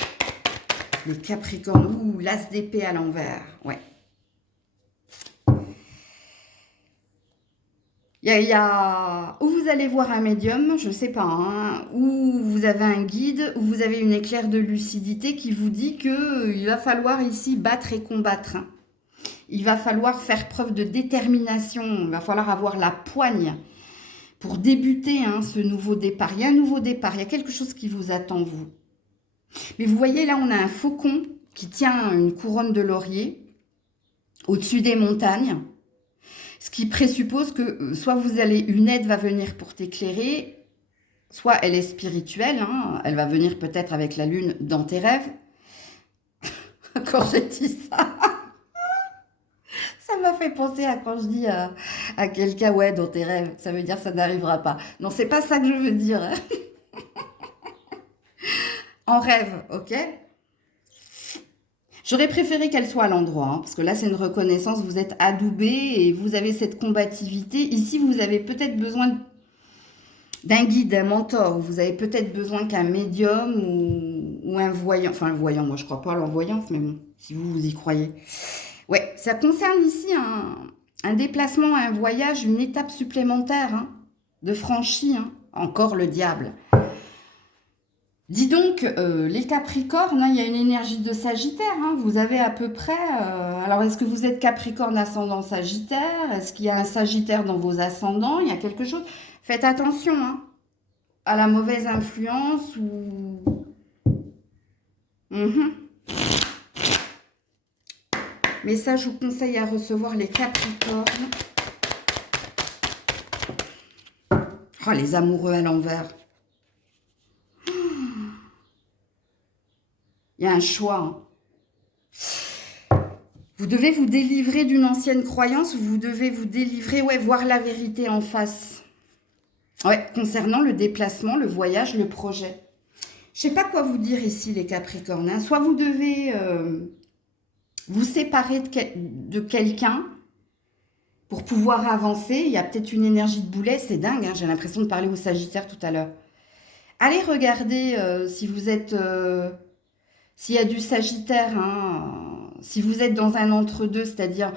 les Capricornes, ouh, l'as d'épée à l'envers, ouais. Ou vous allez voir un médium, je ne sais pas, hein, ou vous avez un guide, ou vous avez une éclair de lucidité qui vous dit qu'il va falloir ici battre et combattre, hein. Il va falloir faire preuve de détermination, il va falloir avoir la poigne pour débuter, hein, ce nouveau départ. Il y a un nouveau départ, il y a quelque chose qui vous attend, vous. Mais vous voyez, là, on a un faucon qui tient une couronne de laurier au-dessus des montagnes. Ce qui présuppose que soit une aide va venir pour t'éclairer, soit elle est spirituelle, hein, elle va venir peut-être avec la lune dans tes rêves. Quand j'ai dit ça, ça m'a fait penser à quand je dis à quelqu'un, ouais, dans tes rêves, ça veut dire que ça n'arrivera pas. Non, c'est pas ça que je veux dire, hein. En rêve, ok? J'aurais préféré qu'elle soit à l'endroit, hein, parce que là, c'est une reconnaissance, vous êtes adoubé et vous avez cette combativité. Ici, vous avez peut-être besoin d'un guide, d'un mentor, vous avez peut-être besoin qu'un médium ou un voyant, enfin un voyant, moi je crois pas à l'envoyance, mais bon, si vous y croyez. Ouais, ça concerne ici un déplacement, un voyage, une étape supplémentaire, hein, de franchie, hein. Encore le diable. Dis donc, les Capricornes, hein, il y a une énergie de Sagittaire, hein, vous avez à peu près… alors, est-ce que vous êtes Capricorne ascendant Sagittaire? Est-ce qu'il y a un Sagittaire dans vos ascendants? Il y a quelque chose. Faites attention, hein, à la mauvaise influence ou… Message ou conseil à recevoir les Capricornes. Oh, les amoureux à l'envers. Il y a un choix. Vous devez vous délivrer d'une ancienne croyance. Vous devez vous délivrer, ouais, voir la vérité en face. Ouais, concernant le déplacement, le voyage, le projet. Je ne sais pas quoi vous dire ici, les Capricornes. Hein. Soit vous devez vous séparer de quelqu'un pour pouvoir avancer. Il y a peut-être une énergie de boulet, c'est dingue. Hein. J'ai l'impression de parler au Sagittaire tout à l'heure. Allez regarder si vous êtes... s'il y a du Sagittaire, hein, si vous êtes dans un entre-deux, c'est-à-dire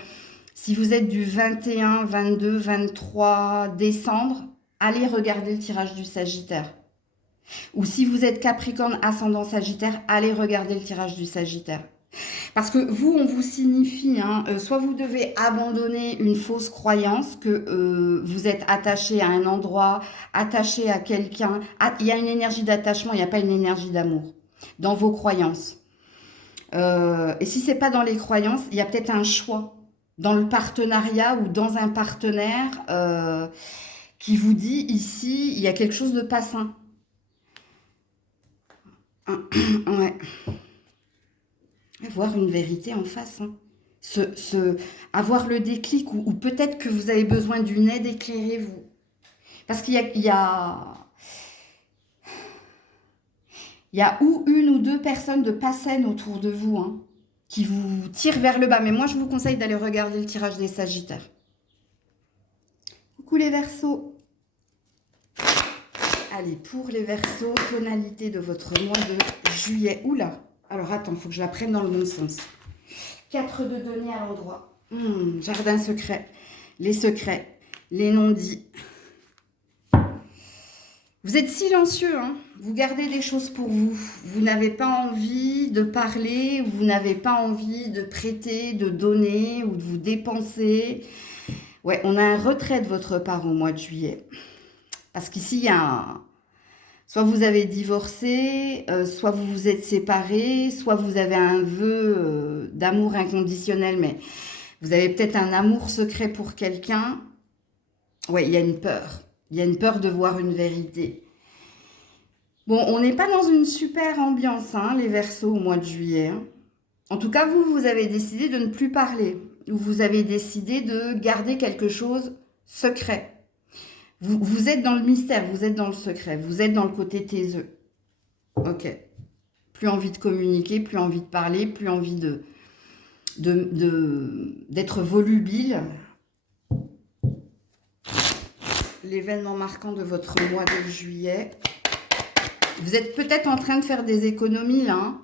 si vous êtes du 21, 22, 23 décembre, allez regarder le tirage du Sagittaire. Ou si vous êtes Capricorne, ascendant Sagittaire, allez regarder le tirage du Sagittaire. Parce que vous, on vous signifie, hein, soit vous devez abandonner une fausse croyance que vous êtes attaché à un endroit, attaché à quelqu'un. Il y a une énergie d'attachement, il n'y a pas une énergie d'amour dans vos croyances. Et si c'est pas dans les croyances, il y a peut-être un choix dans le partenariat ou dans un partenaire qui vous dit ici, il y a quelque chose de pas sain. Ouais. Voir une vérité en face. Hein. Avoir le déclic ou peut-être que vous avez besoin d'une aide, éclairez-vous. Parce qu'il y a ou une ou deux personnes de pas saines autour de vous hein, qui vous tirent vers le bas. Mais moi, je vous conseille d'aller regarder le tirage des Sagittaires. Coucou les Verseaux. Allez, pour les Verseaux, tonalité de votre mois de juillet. Oula. Alors attends, il faut que je la prenne dans le bon sens. 4 de denier à l'endroit. Jardin secret. Les non-dits. Vous êtes silencieux, hein. Vous gardez des choses pour vous. Vous n'avez pas envie de parler, vous n'avez pas envie de prêter, de donner ou de vous dépenser. Ouais, on a un retrait de votre part au mois de juillet. Parce qu'ici, il y a un... Soit vous avez divorcé, soit vous vous êtes séparés, soit vous avez un vœu d'amour inconditionnel, mais vous avez peut-être un amour secret pour quelqu'un. Ouais, il y a une peur. Il y a une peur de voir une vérité. Bon, on n'est pas dans une super ambiance, hein, les Verseaux, au mois de juillet. Hein. En tout cas, vous avez décidé de ne plus parler. Ou vous avez décidé de garder quelque chose secret. Vous êtes dans le mystère, vous êtes dans le secret, vous êtes dans le côté taiseux. Ok. Plus envie de communiquer, plus envie de parler, plus envie d'être volubile. L'événement marquant de votre mois de juillet. Vous êtes peut-être en train de faire des économies, là. Hein,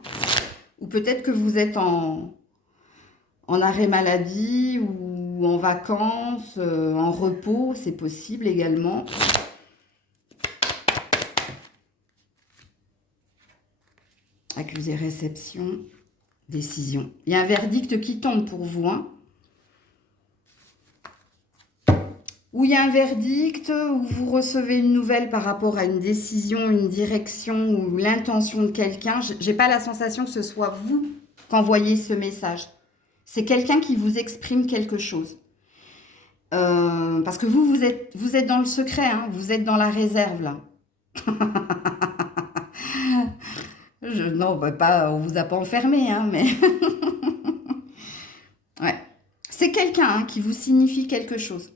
ou peut-être que vous êtes en arrêt maladie ou en vacances, en repos, c'est possible également. Accusé, réception, décision. Il y a un verdict qui tombe pour vous. Hein. Ou il y a un verdict où vous recevez une nouvelle par rapport à une décision, une direction ou l'intention de quelqu'un. Je n'ai pas la sensation que ce soit vous qui envoyez ce message. C'est quelqu'un qui vous exprime quelque chose. Parce que vous êtes dans le secret, hein, vous êtes dans la réserve, là. Non, bah pas, on vous a pas enfermé, hein, mais... ouais. C'est quelqu'un hein, qui vous signifie quelque chose.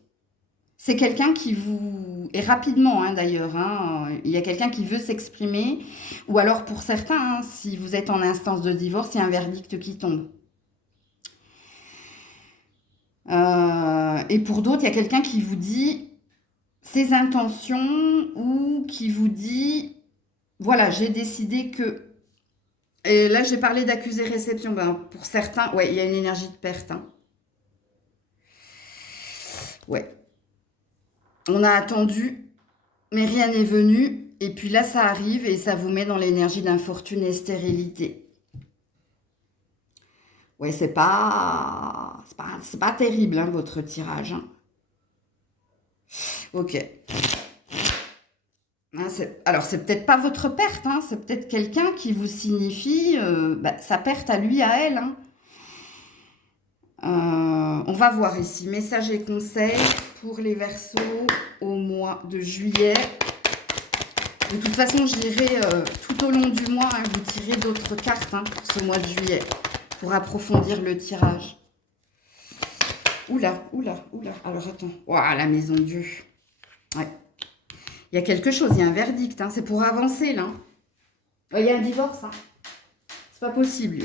C'est quelqu'un qui vous... Et rapidement, hein, d'ailleurs. Hein, il y a quelqu'un qui veut s'exprimer. Ou alors, pour certains, hein, si vous êtes en instance de divorce, il y a un verdict qui tombe. Et pour d'autres, il y a quelqu'un qui vous dit ses intentions ou qui vous dit, voilà, j'ai décidé que... Et là, j'ai parlé d'accusé-réception. Ben, pour certains, ouais, il y a une énergie de perte. Hein. Ouais. On a attendu, mais rien n'est venu. Et puis là, ça arrive et ça vous met dans l'énergie d'infortune et stérilité. Ouais, c'est pas terrible, hein, votre tirage. Hein. Ok. Hein, alors, c'est peut-être pas votre perte, hein, c'est peut-être quelqu'un qui vous signifie sa perte à lui, à elle. Hein. On va voir ici, messages et conseils pour les Verseaux au mois de juillet. De toute façon, je dirais tout au long du mois, hein, vous tirez d'autres cartes hein, pour ce mois de juillet, pour approfondir le tirage. Oula, oula, oula. Alors attends. Ouah, la maison de Dieu. Ouais. Il y a quelque chose, il y a un verdict. Hein. C'est pour avancer, là. Il y a un divorce. Hein. C'est pas possible.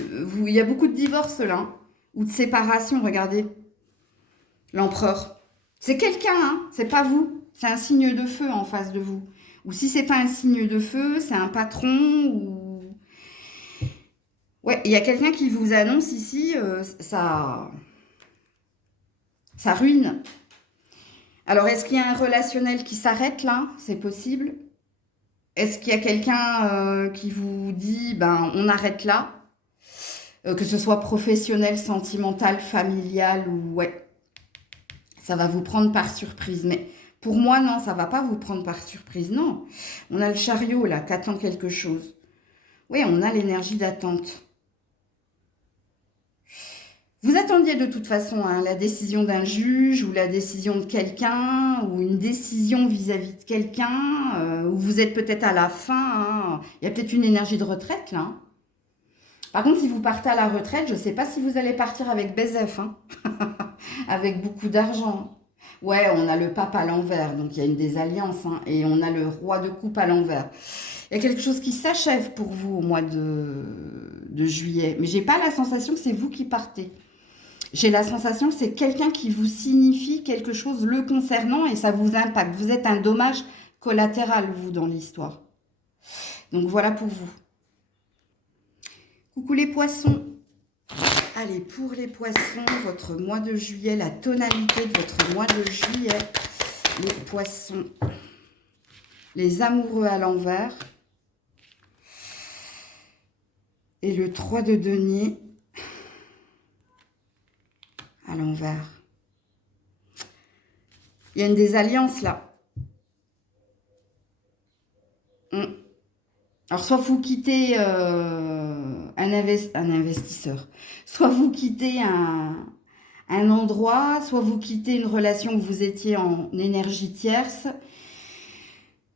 Il y a beaucoup de divorces, là. Hein. Ou de séparation, regardez. L'empereur. C'est quelqu'un, hein. C'est pas vous. C'est un signe de feu en face de vous. Ou si c'est pas un signe de feu, c'est un patron ou... Ouais, il y a quelqu'un qui vous annonce ici, ça ruine. Alors, est-ce qu'il y a un relationnel qui s'arrête là? C'est possible. Est-ce qu'il y a quelqu'un qui vous dit, ben, on arrête là? Que ce soit professionnel, sentimental, familial ou... Ouais, ça va vous prendre par surprise. Mais pour moi, non, ça va pas vous prendre par surprise. Non, on a le chariot là, qui attend quelque chose. Oui, on a l'énergie d'attente. Vous attendiez de toute façon hein, la décision d'un juge ou la décision de quelqu'un ou une décision vis-à-vis de quelqu'un ou vous êtes peut-être à la fin. Hein. Il y a peut-être une énergie de retraite là. Hein. Par contre, si vous partez à la retraite, je ne sais pas si vous allez partir avec Bézef, hein. Avec beaucoup d'argent. Ouais, on a le pape à l'envers, donc il y a une désalliance hein, et on a le roi de coupe à l'envers. Il y a quelque chose qui s'achève pour vous au mois de juillet, mais j'ai pas la sensation que c'est vous qui partez. J'ai la sensation que c'est quelqu'un qui vous signifie quelque chose le concernant et ça vous impacte. Vous êtes un dommage collatéral, vous, dans l'histoire. Donc, voilà pour vous. Coucou les poissons. Allez, pour les poissons, votre mois de juillet, la tonalité de votre mois de juillet. Les poissons. Les amoureux à l'envers. Et le 3 de denier à l'envers. Il y a une désalliance là. Alors, soit vous quittez un investisseur, soit vous quittez un endroit, soit vous quittez une relation où vous étiez en énergie tierce,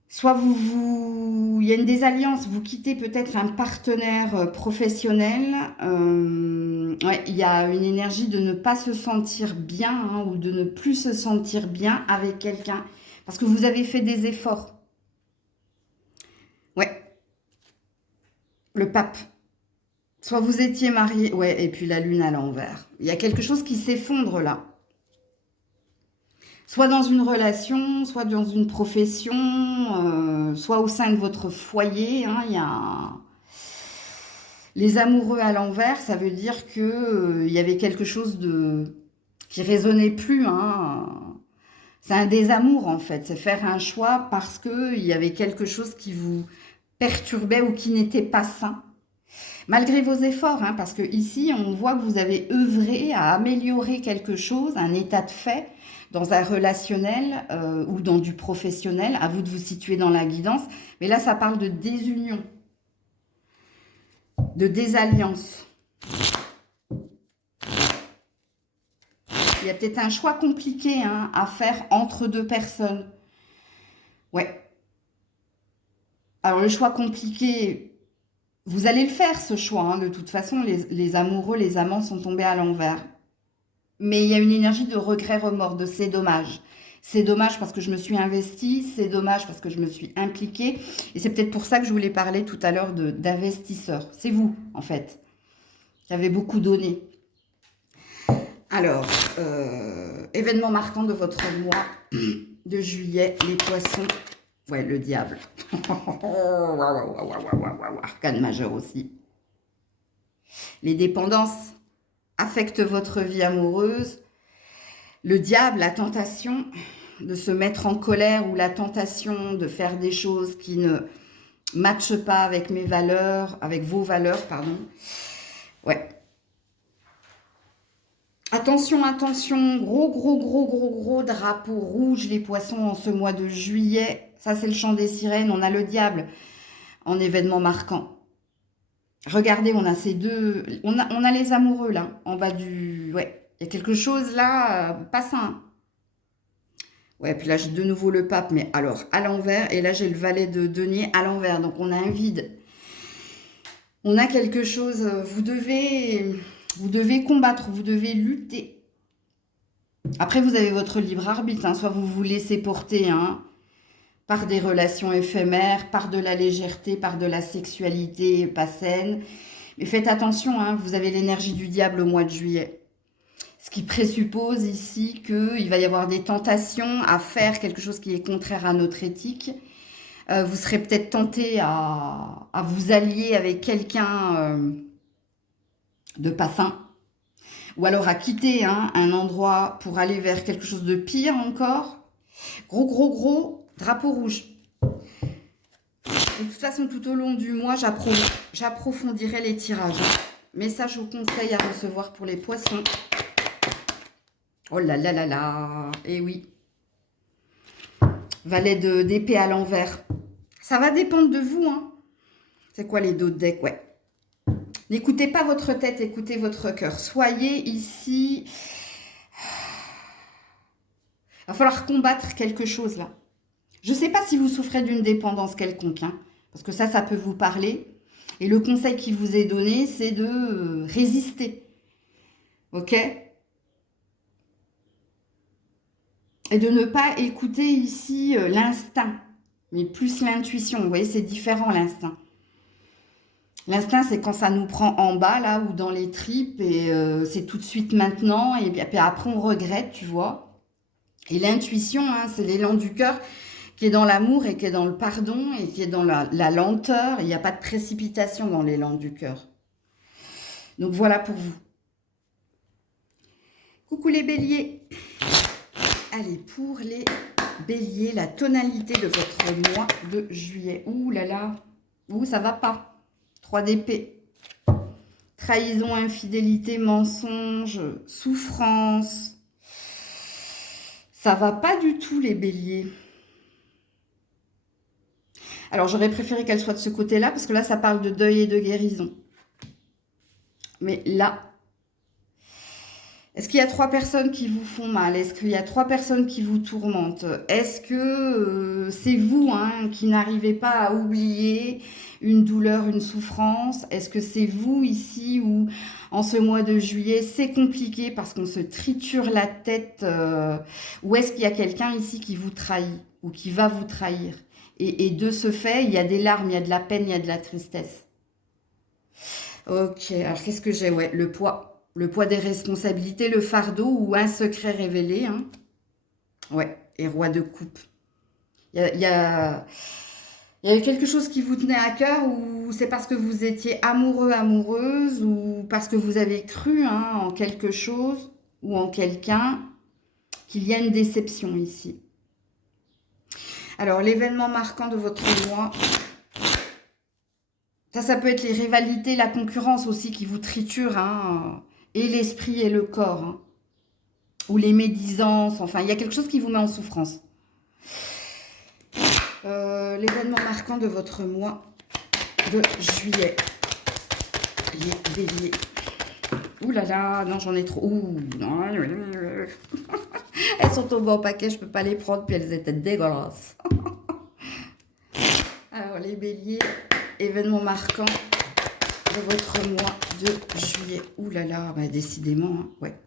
soit il y a une désalliance, vous quittez peut-être un partenaire professionnel. Ouais, il y a une énergie de ne pas se sentir bien hein, ou de ne plus se sentir bien avec quelqu'un parce que vous avez fait des efforts. Ouais, le pape. Soit vous étiez marié, ouais, et puis la lune à l'envers. Il y a quelque chose qui s'effondre là. Soit dans une relation, soit dans une profession, soit au sein de votre foyer. Hein, il y a les amoureux à l'envers, ça veut dire que il y avait quelque chose qui résonnait plus. Hein. C'est un désamour en fait. C'est faire un choix parce que il y avait quelque chose qui vous perturbait ou qui n'était pas sain. Malgré vos efforts, hein, parce que ici, on voit que vous avez œuvré à améliorer quelque chose, un état de fait, dans un relationnel ou dans du professionnel. À vous de vous situer dans la guidance. Mais là, ça parle de désunion, de désalliance. Il y a peut-être un choix compliqué hein, à faire entre deux personnes. Ouais. Alors, le choix compliqué... Vous allez le faire, ce choix. Hein. De toute façon, les amoureux, les amants sont tombés à l'envers. Mais il y a une énergie de regret, remords, de c'est dommage. C'est dommage parce que je me suis investie, c'est dommage parce que je me suis impliquée. Et c'est peut-être pour ça que je voulais parler tout à l'heure d'investisseurs. C'est vous, en fait, qui avez beaucoup donné. Alors, événement marquant de votre mois de juillet, les poissons. Ouais, le diable. Arcane majeur aussi. Les dépendances affectent votre vie amoureuse. Le diable, la tentation de se mettre en colère ou la tentation de faire des choses qui ne matchent pas avec mes valeurs, avec vos valeurs, pardon. Ouais. Attention, attention, gros drapeau rouge, les poissons, en ce mois de juillet. Ça, c'est le chant des sirènes. On a le diable en événement marquant. Regardez, on a ces deux... On a les amoureux, là, en bas du... Ouais. Il y a quelque chose là, pas sain. Ouais, puis là, j'ai de nouveau le pape, mais alors, à l'envers. Et là, j'ai le valet de denier à l'envers. Donc, on a un vide. On a quelque chose. Vous devez combattre, vous devez lutter. Après, vous avez votre libre arbitre. Hein, soit vous vous laissez porter par des relations éphémères, par de la légèreté, par de la sexualité pas saine. Mais faites attention, hein, vous avez l'énergie du diable au mois de juillet. Ce qui présuppose ici qu'il va y avoir des tentations à faire quelque chose qui est contraire à notre éthique. Vous serez peut-être tenté à vous allier avec quelqu'un de pas sain. Ou alors à quitter un endroit pour aller vers quelque chose de pire encore. Gros, drapeau rouge. De toute façon, tout au long du mois, j'approfondirai les tirages. Message au conseil à recevoir pour les poissons. Oh là là là là. Eh oui. Valet d'épée à l'envers. Ça va dépendre de vous. Hein. C'est quoi les dos de deck? Ouais. N'écoutez pas votre tête, écoutez votre cœur. Soyez ici. Il va falloir combattre quelque chose là. Je ne sais pas si vous souffrez d'une dépendance quelconque. Hein, parce que ça peut vous parler. Et le conseil qui vous est donné, c'est de résister. Ok? Et de ne pas écouter ici l'instinct, mais plus l'intuition. Vous voyez, c'est différent l'instinct. L'instinct, c'est quand ça nous prend en bas, là, ou dans les tripes, et c'est tout de suite maintenant, et puis après on regrette, tu vois. Et l'intuition, c'est l'élan du cœur qui est dans l'amour et qui est dans le pardon et qui est dans la lenteur. Il n'y a pas de précipitation dans l'élan du cœur. Donc voilà pour vous. Coucou les béliers. Allez, pour les béliers, la tonalité de votre mois de juillet. Ouh là là, ouh, ça va pas. 3 d'épée. Trahison, infidélité, mensonge, souffrance. Ça va pas du tout les béliers. Alors, j'aurais préféré qu'elle soit de ce côté-là, parce que là, ça parle de deuil et de guérison. Mais là... Est-ce qu'il y a 3 personnes qui vous font mal? Est-ce qu'il y a 3 personnes qui vous tourmentent? Est-ce que c'est vous qui n'arrivez pas à oublier une douleur, une souffrance? Est-ce que c'est vous ici où, en ce mois de juillet, c'est compliqué parce qu'on se triture la tête? Ou est-ce qu'il y a quelqu'un ici qui vous trahit ou qui va vous trahir? Et de ce fait, il y a des larmes, il y a de la peine, il y a de la tristesse. Ok, alors qu'est-ce que j'ai? Ouais, le poids. Le poids des responsabilités, le fardeau ou un secret révélé. Hein. Ouais, et roi de coupe. Il y a quelque chose qui vous tenait à cœur ou c'est parce que vous étiez amoureux, amoureuse ou parce que vous avez cru en quelque chose ou en quelqu'un qu'il y a une déception ici. Alors, l'événement marquant de votre mois... Ça peut être les rivalités, la concurrence aussi qui vous triture, et l'esprit et le corps, ou les médisances, enfin, il y a quelque chose qui vous met en souffrance. L'événement marquant de votre mois de juillet, les béliers. Ouh là là, non, j'en ai trop. Ouh, non. Elles sont tombées en paquet, je peux pas les prendre, puis elles étaient dégueulasses. Alors, les béliers... Événement marquant de votre mois de juillet. Ouh là là, bah décidément, ouais.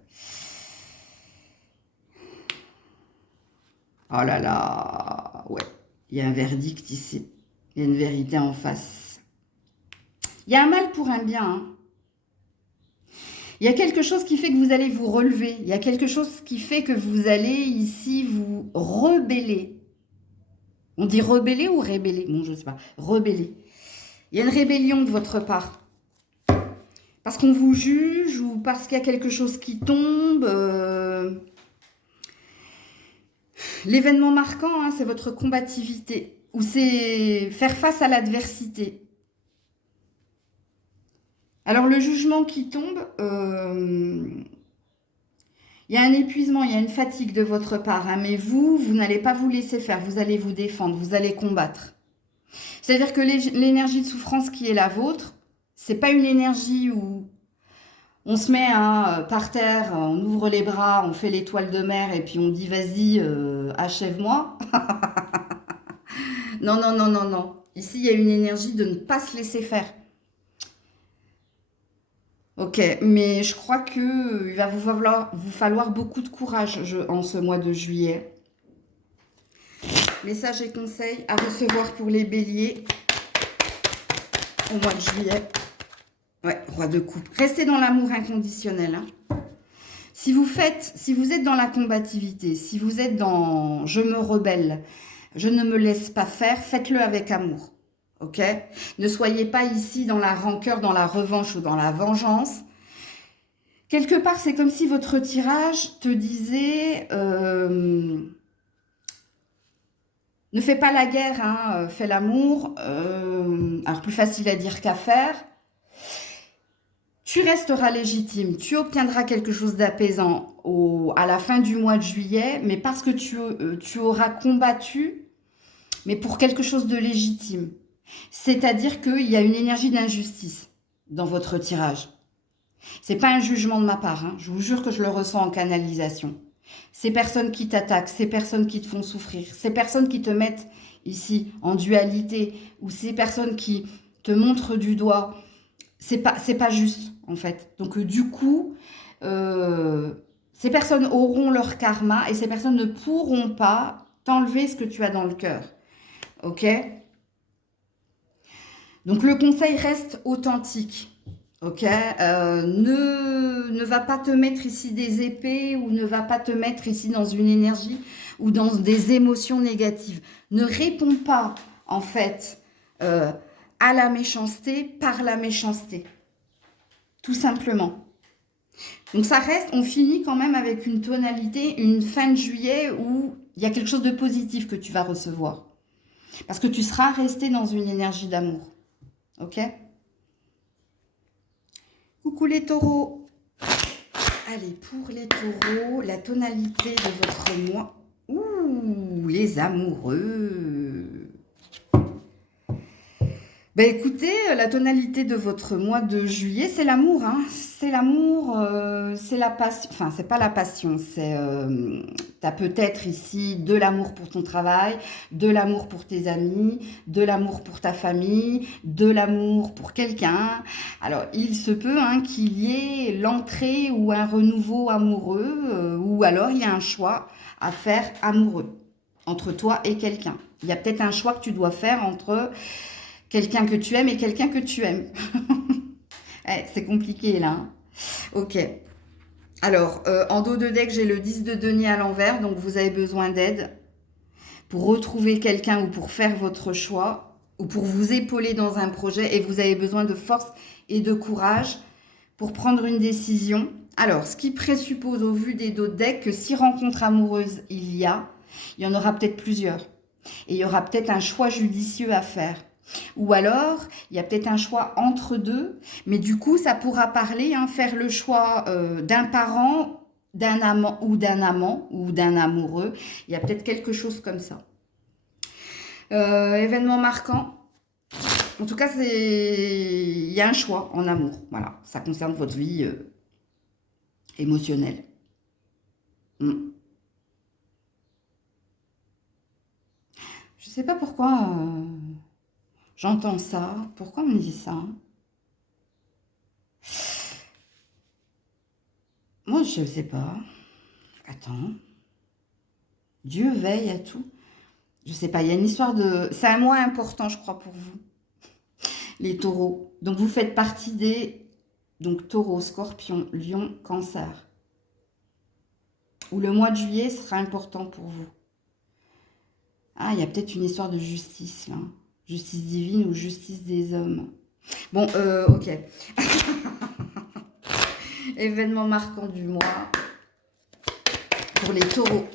Oh là là, ouais. Il y a un verdict ici. Il y a une vérité en face. Il y a un mal pour un bien. Il y a quelque chose qui fait que vous allez vous relever. Il y a quelque chose qui fait que vous allez ici vous rebeller. On dit rebeller ou rébeller? Bon, je ne sais pas. Rebeller. Il y a une rébellion de votre part. Parce qu'on vous juge ou parce qu'il y a quelque chose qui tombe. L'événement marquant, c'est votre combativité. Ou c'est faire face à l'adversité. Alors le jugement qui tombe, il y a un épuisement, il y a une fatigue de votre part. Mais vous n'allez pas vous laisser faire. Vous allez vous défendre, vous allez combattre. C'est-à-dire que l'énergie de souffrance qui est la vôtre, c'est pas une énergie où On se met hein, par terre, on ouvre les bras, on fait l'étoile de mer et puis on dit vas-y, achève-moi. Non, non, non, non, non. Ici, il y a une énergie de ne pas se laisser faire. Ok, mais je crois que il va vous falloir beaucoup de courage en ce mois de juillet. Message et conseils à recevoir pour les béliers au mois de juillet. Ouais, roi de coupe. Restez dans l'amour inconditionnel. Hein. Si vous êtes dans la combativité, si vous êtes dans je me rebelle, je ne me laisse pas faire, faites-le avec amour. Ok? Ne soyez pas ici dans la rancœur, dans la revanche ou dans la vengeance. Quelque part, c'est comme si votre tirage te disait ne fais pas la guerre, hein, fais l'amour. Alors, plus facile à dire qu'à faire. Tu resteras légitime, tu obtiendras quelque chose d'apaisant à la fin du mois de juillet, mais parce que tu auras combattu, mais pour quelque chose de légitime. C'est-à-dire qu'il y a une énergie d'injustice dans votre tirage. C'est pas un jugement de ma part, hein. Je vous jure que je le ressens en canalisation. Ces personnes qui t'attaquent, ces personnes qui te font souffrir, ces personnes qui te mettent ici en dualité, ou ces personnes qui te montrent du doigt, c'est pas juste en fait. Donc du coup, ces personnes auront leur karma et ces personnes ne pourront pas t'enlever ce que tu as dans le cœur. Ok? Donc le conseil reste authentique. Ok, ne va pas te mettre ici des épées ou ne va pas te mettre ici dans une énergie ou dans des émotions négatives. Ne réponds pas en fait à la méchanceté par la méchanceté, tout simplement. Donc ça reste, on finit quand même avec une tonalité, une fin de juillet où il y a quelque chose de positif que tu vas recevoir. Parce que tu seras resté dans une énergie d'amour. Ok? Coucou les taureaux. Allez, pour les taureaux, la tonalité de votre mois. Ouh, les amoureux. Ben écoutez, la tonalité de votre mois de juillet, c'est l'amour. Hein. C'est l'amour, c'est la passion. Enfin, c'est pas la passion, c'est... tu as peut-être ici de l'amour pour ton travail, de l'amour pour tes amis, de l'amour pour ta famille, de l'amour pour quelqu'un. Alors, il se peut hein, qu'il y ait l'entrée ou un renouveau amoureux, ou alors il y a un choix à faire amoureux entre toi et quelqu'un. Il y a peut-être un choix que tu dois faire entre... quelqu'un que tu aimes et quelqu'un que tu aimes. C'est compliqué là. Hein. Ok. Alors, en dos de deck, j'ai le 10 de denier à l'envers. Donc, vous avez besoin d'aide pour retrouver quelqu'un ou pour faire votre choix ou pour vous épauler dans un projet. Et vous avez besoin de force et de courage pour prendre une décision. Alors, ce qui présuppose au vu des dos de deck que si rencontre amoureuse il y en aura peut-être plusieurs. Et il y aura peut-être un choix judicieux à faire. Ou alors, il y a peut-être un choix entre deux, mais du coup, ça pourra parler, hein, faire le choix d'un parent, d'un amant ou d'un amoureux. Il y a peut-être quelque chose comme ça. Événement marquant. En tout cas, il y a un choix en amour. Voilà, ça concerne votre vie émotionnelle. Je sais pas pourquoi... j'entends ça. Pourquoi on me dit ça? Moi, je ne sais pas. Attends. Dieu veille à tout. Je ne sais pas, il y a une histoire de... C'est un mois important, je crois, pour vous, les taureaux. Donc, vous faites partie des... Donc, taureau, scorpion, lion, cancer. Où le mois de juillet sera important pour vous. Ah, il y a peut-être une histoire de justice, là. Justice divine ou justice des hommes. Bon, ok. Événement marquant du mois pour les taureaux.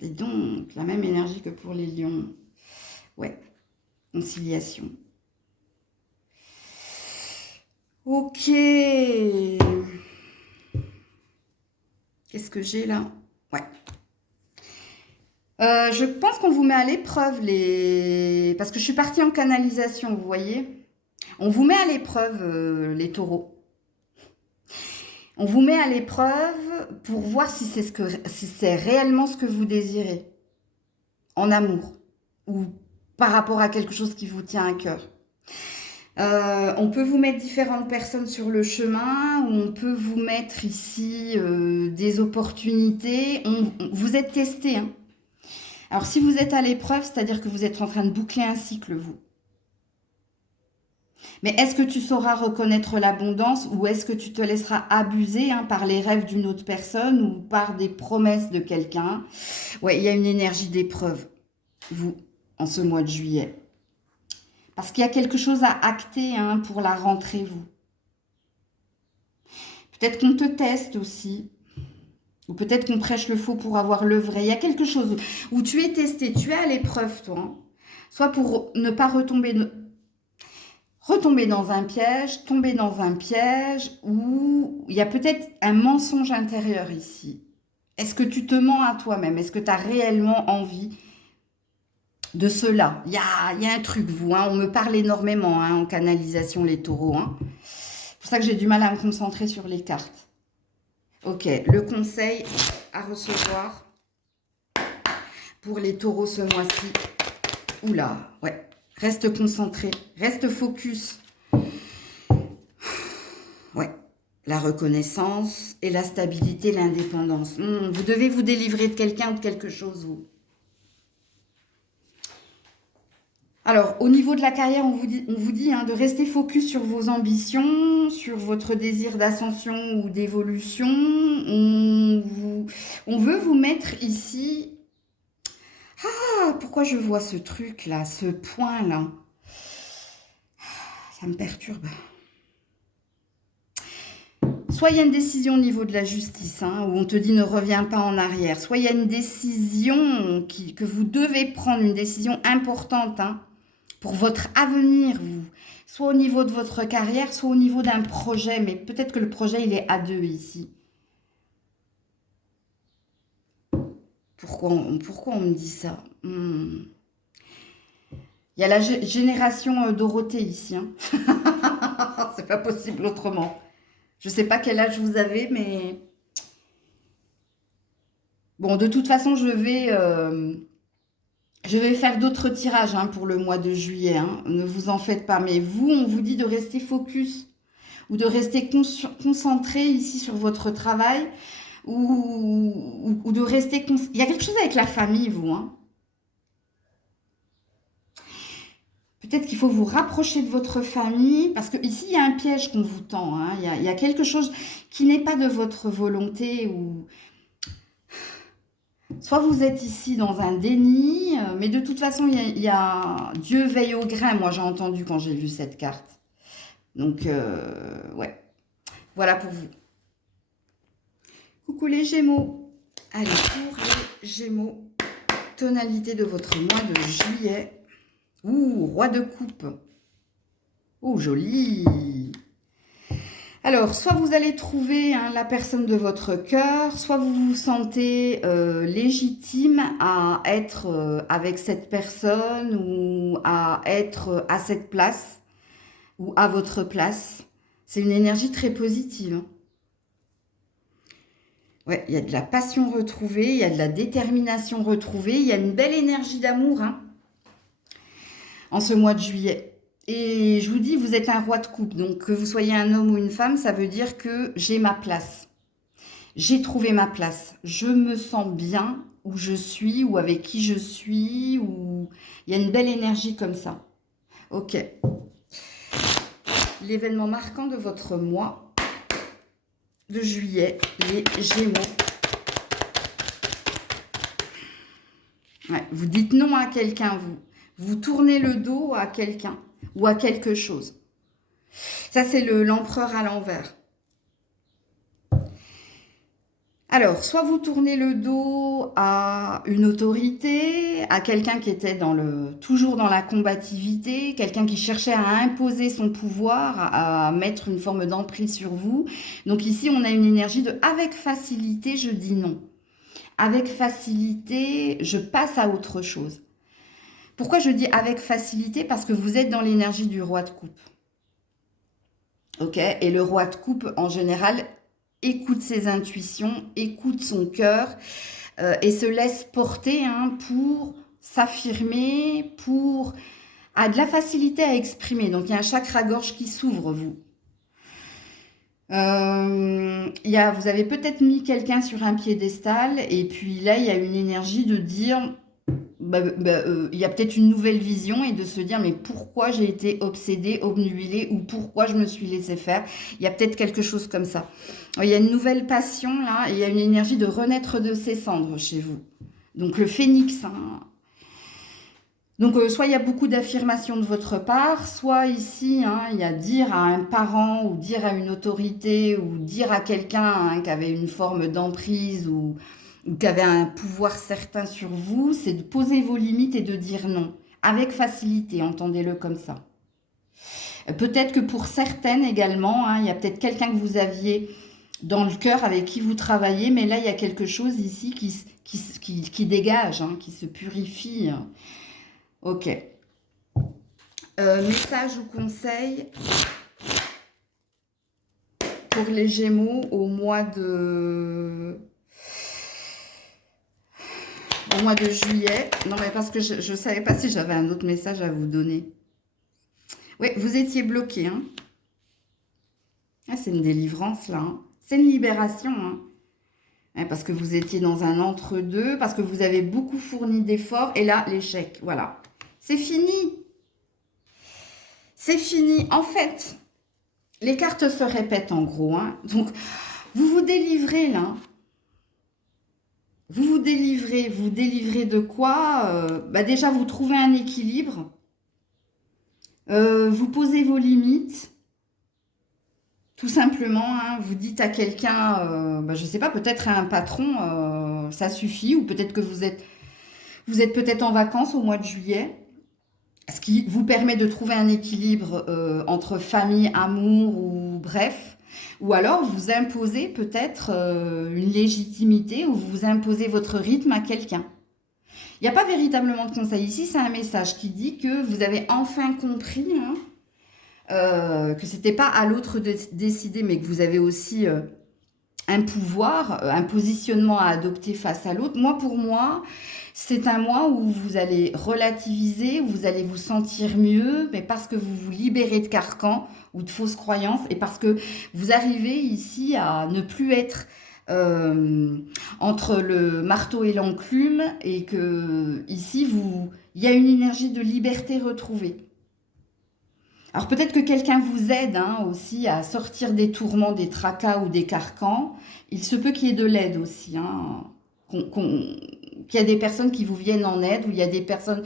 Et donc, la même énergie que pour les lions. Ouais, conciliation. Ok. Qu'est-ce que j'ai là? Ouais. Je pense qu'on vous met à l'épreuve, parce que je suis partie en canalisation, vous voyez. On vous met à l'épreuve, les taureaux. On vous met à l'épreuve pour voir si si c'est réellement ce que vous désirez, en amour, ou par rapport à quelque chose qui vous tient à cœur. On peut vous mettre différentes personnes sur le chemin, ou on peut vous mettre ici des opportunités. Vous êtes testé, hein. Alors si vous êtes à l'épreuve, c'est-à-dire que vous êtes en train de boucler un cycle, vous. Mais est-ce que tu sauras reconnaître l'abondance, ou est-ce que tu te laisseras abuser, hein, par les rêves d'une autre personne ou par des promesses de quelqu'un? Ouais, il y a une énergie d'épreuve, vous, en ce mois de juillet. Parce qu'il y a quelque chose à acter, hein, pour la rentrée, vous. Peut-être qu'on te teste aussi. Ou peut-être qu'on prêche le faux pour avoir le vrai. Il y a quelque chose où tu es testé, tu es à l'épreuve, toi. Hein. Soit pour ne pas retomber dans un piège, tomber dans un piège, ou il y a peut-être un mensonge intérieur ici. Est-ce que tu te mens à toi-même? Est-ce que tu as réellement envie de cela? Il y a un truc, vous. Hein. On me parle énormément, hein, en canalisation, les taureaux. Hein. C'est pour ça que j'ai du mal à me concentrer sur les cartes. Ok, le conseil à recevoir pour les taureaux ce mois-ci. Oula, ouais. Reste concentré, reste focus. Ouais, la reconnaissance et la stabilité, l'indépendance. Vous devez vous délivrer de quelqu'un ou de quelque chose, vous. Alors, au niveau de la carrière, on vous dit hein, de rester focus sur vos ambitions, sur votre désir d'ascension ou d'évolution. On veut vous mettre ici... Ah, pourquoi je vois ce truc-là, ce point-là? Ça me perturbe. Soit il y a une décision au niveau de la justice, hein, où on te dit ne reviens pas en arrière. Soit il y a une décision que vous devez prendre, une décision importante, hein, pour votre avenir, vous. Soit au niveau de votre carrière, soit au niveau d'un projet. Mais peut-être que le projet, il est à deux ici. Pourquoi on me dit ça? Il y a la génération Dorothée ici. Hein. C'est pas possible autrement. Je sais pas quel âge vous avez, mais... Bon, de toute façon, je vais faire d'autres tirages, hein, pour le mois de juillet. Hein. Ne vous en faites pas. Mais vous, on vous dit de rester focus ou de rester concentré ici sur votre travail ou de rester... Il y a quelque chose avec la famille, vous. Hein. Peut-être qu'il faut vous rapprocher de votre famille parce qu'ici, il y a un piège qu'on vous tend. Hein. Il y a quelque chose qui n'est pas de votre volonté ou... Soit vous êtes ici dans un déni, mais de toute façon, il y a Dieu veille au grain, moi j'ai entendu quand j'ai vu cette carte. Donc, ouais, voilà pour vous. Coucou les Gémeaux. Allez, pour les Gémeaux, tonalité de votre mois de juillet. Ouh, roi de coupe. Oh, joli. Alors, soit vous allez trouver hein, la personne de votre cœur, soit vous vous sentez légitime à être avec cette personne ou à être à cette place ou à votre place. C'est une énergie très positive. Hein. Ouais, il y a de la passion retrouvée, il y a de la détermination retrouvée, il y a une belle énergie d'amour hein, en ce mois de juillet. Et je vous dis, vous êtes un roi de coupe. Donc, que vous soyez un homme ou une femme, ça veut dire que j'ai ma place. J'ai trouvé ma place. Je me sens bien où je suis ou avec qui je suis. Ou... Il y a une belle énergie comme ça. Ok. L'événement marquant de votre mois de juillet, les Gémeaux. Ouais, vous dites non à quelqu'un, vous. Vous tournez le dos à quelqu'un ou à quelque chose. Ça, c'est l'empereur à l'envers. Alors, soit vous tournez le dos à une autorité, à quelqu'un qui était toujours dans la combativité, quelqu'un qui cherchait à imposer son pouvoir, à mettre une forme d'emprise sur vous. Donc ici, on a une énergie de « avec facilité, je dis non ». Avec facilité, je passe à autre chose. Pourquoi je dis avec facilité? Parce que vous êtes dans l'énergie du roi de coupe. Ok? Et le roi de coupe, en général, écoute ses intuitions, écoute son cœur et se laisse porter hein, pour s'affirmer, pour a de la facilité à exprimer. Donc, il y a un chakra-gorge qui s'ouvre, vous. Vous avez peut-être mis quelqu'un sur un piédestal et puis là, il y a une énergie de dire, il y a peut-être une nouvelle vision et de se dire, mais pourquoi j'ai été obsédée, obnubilée ou pourquoi je me suis laissée faire? Il y a peut-être quelque chose comme ça. Il y a une nouvelle passion là et il y a une énergie de renaître de ses cendres chez vous. Donc, le phénix, hein. Donc, soit il y a beaucoup d'affirmations de votre part, soit ici, hein, il y a dire à un parent ou dire à une autorité ou dire à quelqu'un hein, qui avait une forme d'emprise ou qui avait un pouvoir certain sur vous, c'est de poser vos limites et de dire non, avec facilité, entendez-le comme ça. Peut-être que pour certaines également, hein, il y a peut-être quelqu'un que vous aviez dans le cœur avec qui vous travaillez, mais là, il y a quelque chose ici qui dégage, hein, qui se purifie. Ok. Message ou conseil pour les Gémeaux au mois de juillet. Non, mais parce que je ne savais pas si j'avais un autre message à vous donner. Oui, vous étiez bloqué. Hein. Ah, c'est une délivrance, là. Hein. C'est une libération. Hein. Hein, parce que vous étiez dans un entre-deux, parce que vous avez beaucoup fourni d'efforts. Et là, l'échec. Voilà. C'est fini. C'est fini. En fait, les cartes se répètent en gros. Hein. Donc, vous vous délivrez là. Vous délivrez de quoi déjà, vous trouvez un équilibre. Vous posez vos limites. Tout simplement, hein, vous dites à quelqu'un, je ne sais pas, peut-être à un patron, ça suffit. Ou peut-être que vous êtes peut-être en vacances au mois de juillet. Ce qui vous permet de trouver un équilibre entre famille, amour ou bref. Ou alors vous imposez peut-être une légitimité ou vous imposez votre rythme à quelqu'un. Il n'y a pas véritablement de conseil ici, c'est un message qui dit que vous avez enfin compris hein, que ce n'était pas à l'autre de décider, mais que vous avez aussi un pouvoir, un positionnement à adopter face à l'autre. Pour moi, c'est un mois où vous allez relativiser, où vous allez vous sentir mieux, mais parce que vous vous libérez de carcans ou de fausses croyances et parce que vous arrivez ici à ne plus être entre le marteau et l'enclume et que ici, il y a une énergie de liberté retrouvée. Alors peut-être que quelqu'un vous aide hein, aussi à sortir des tourments, des tracas ou des carcans. Il se peut qu'il y ait de l'aide aussi, hein, qu'il y a des personnes qui vous viennent en aide, ou il y a des personnes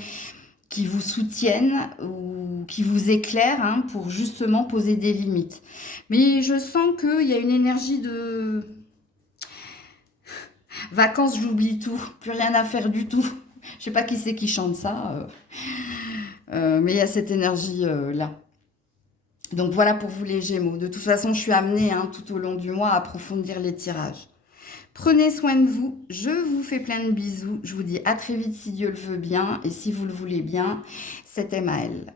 qui vous soutiennent ou qui vous éclairent hein, pour justement poser des limites. Mais je sens qu'il y a une énergie de vacances, j'oublie tout, plus rien à faire du tout. Je ne sais pas qui c'est qui chante ça, mais il y a cette énergie-là. Donc voilà pour vous les Gémeaux. De toute façon, je suis amenée hein, tout au long du mois à approfondir les tirages. Prenez soin de vous. Je vous fais plein de bisous. Je vous dis à très vite si Dieu le veut bien. Et si vous le voulez bien, c'était Maëlle.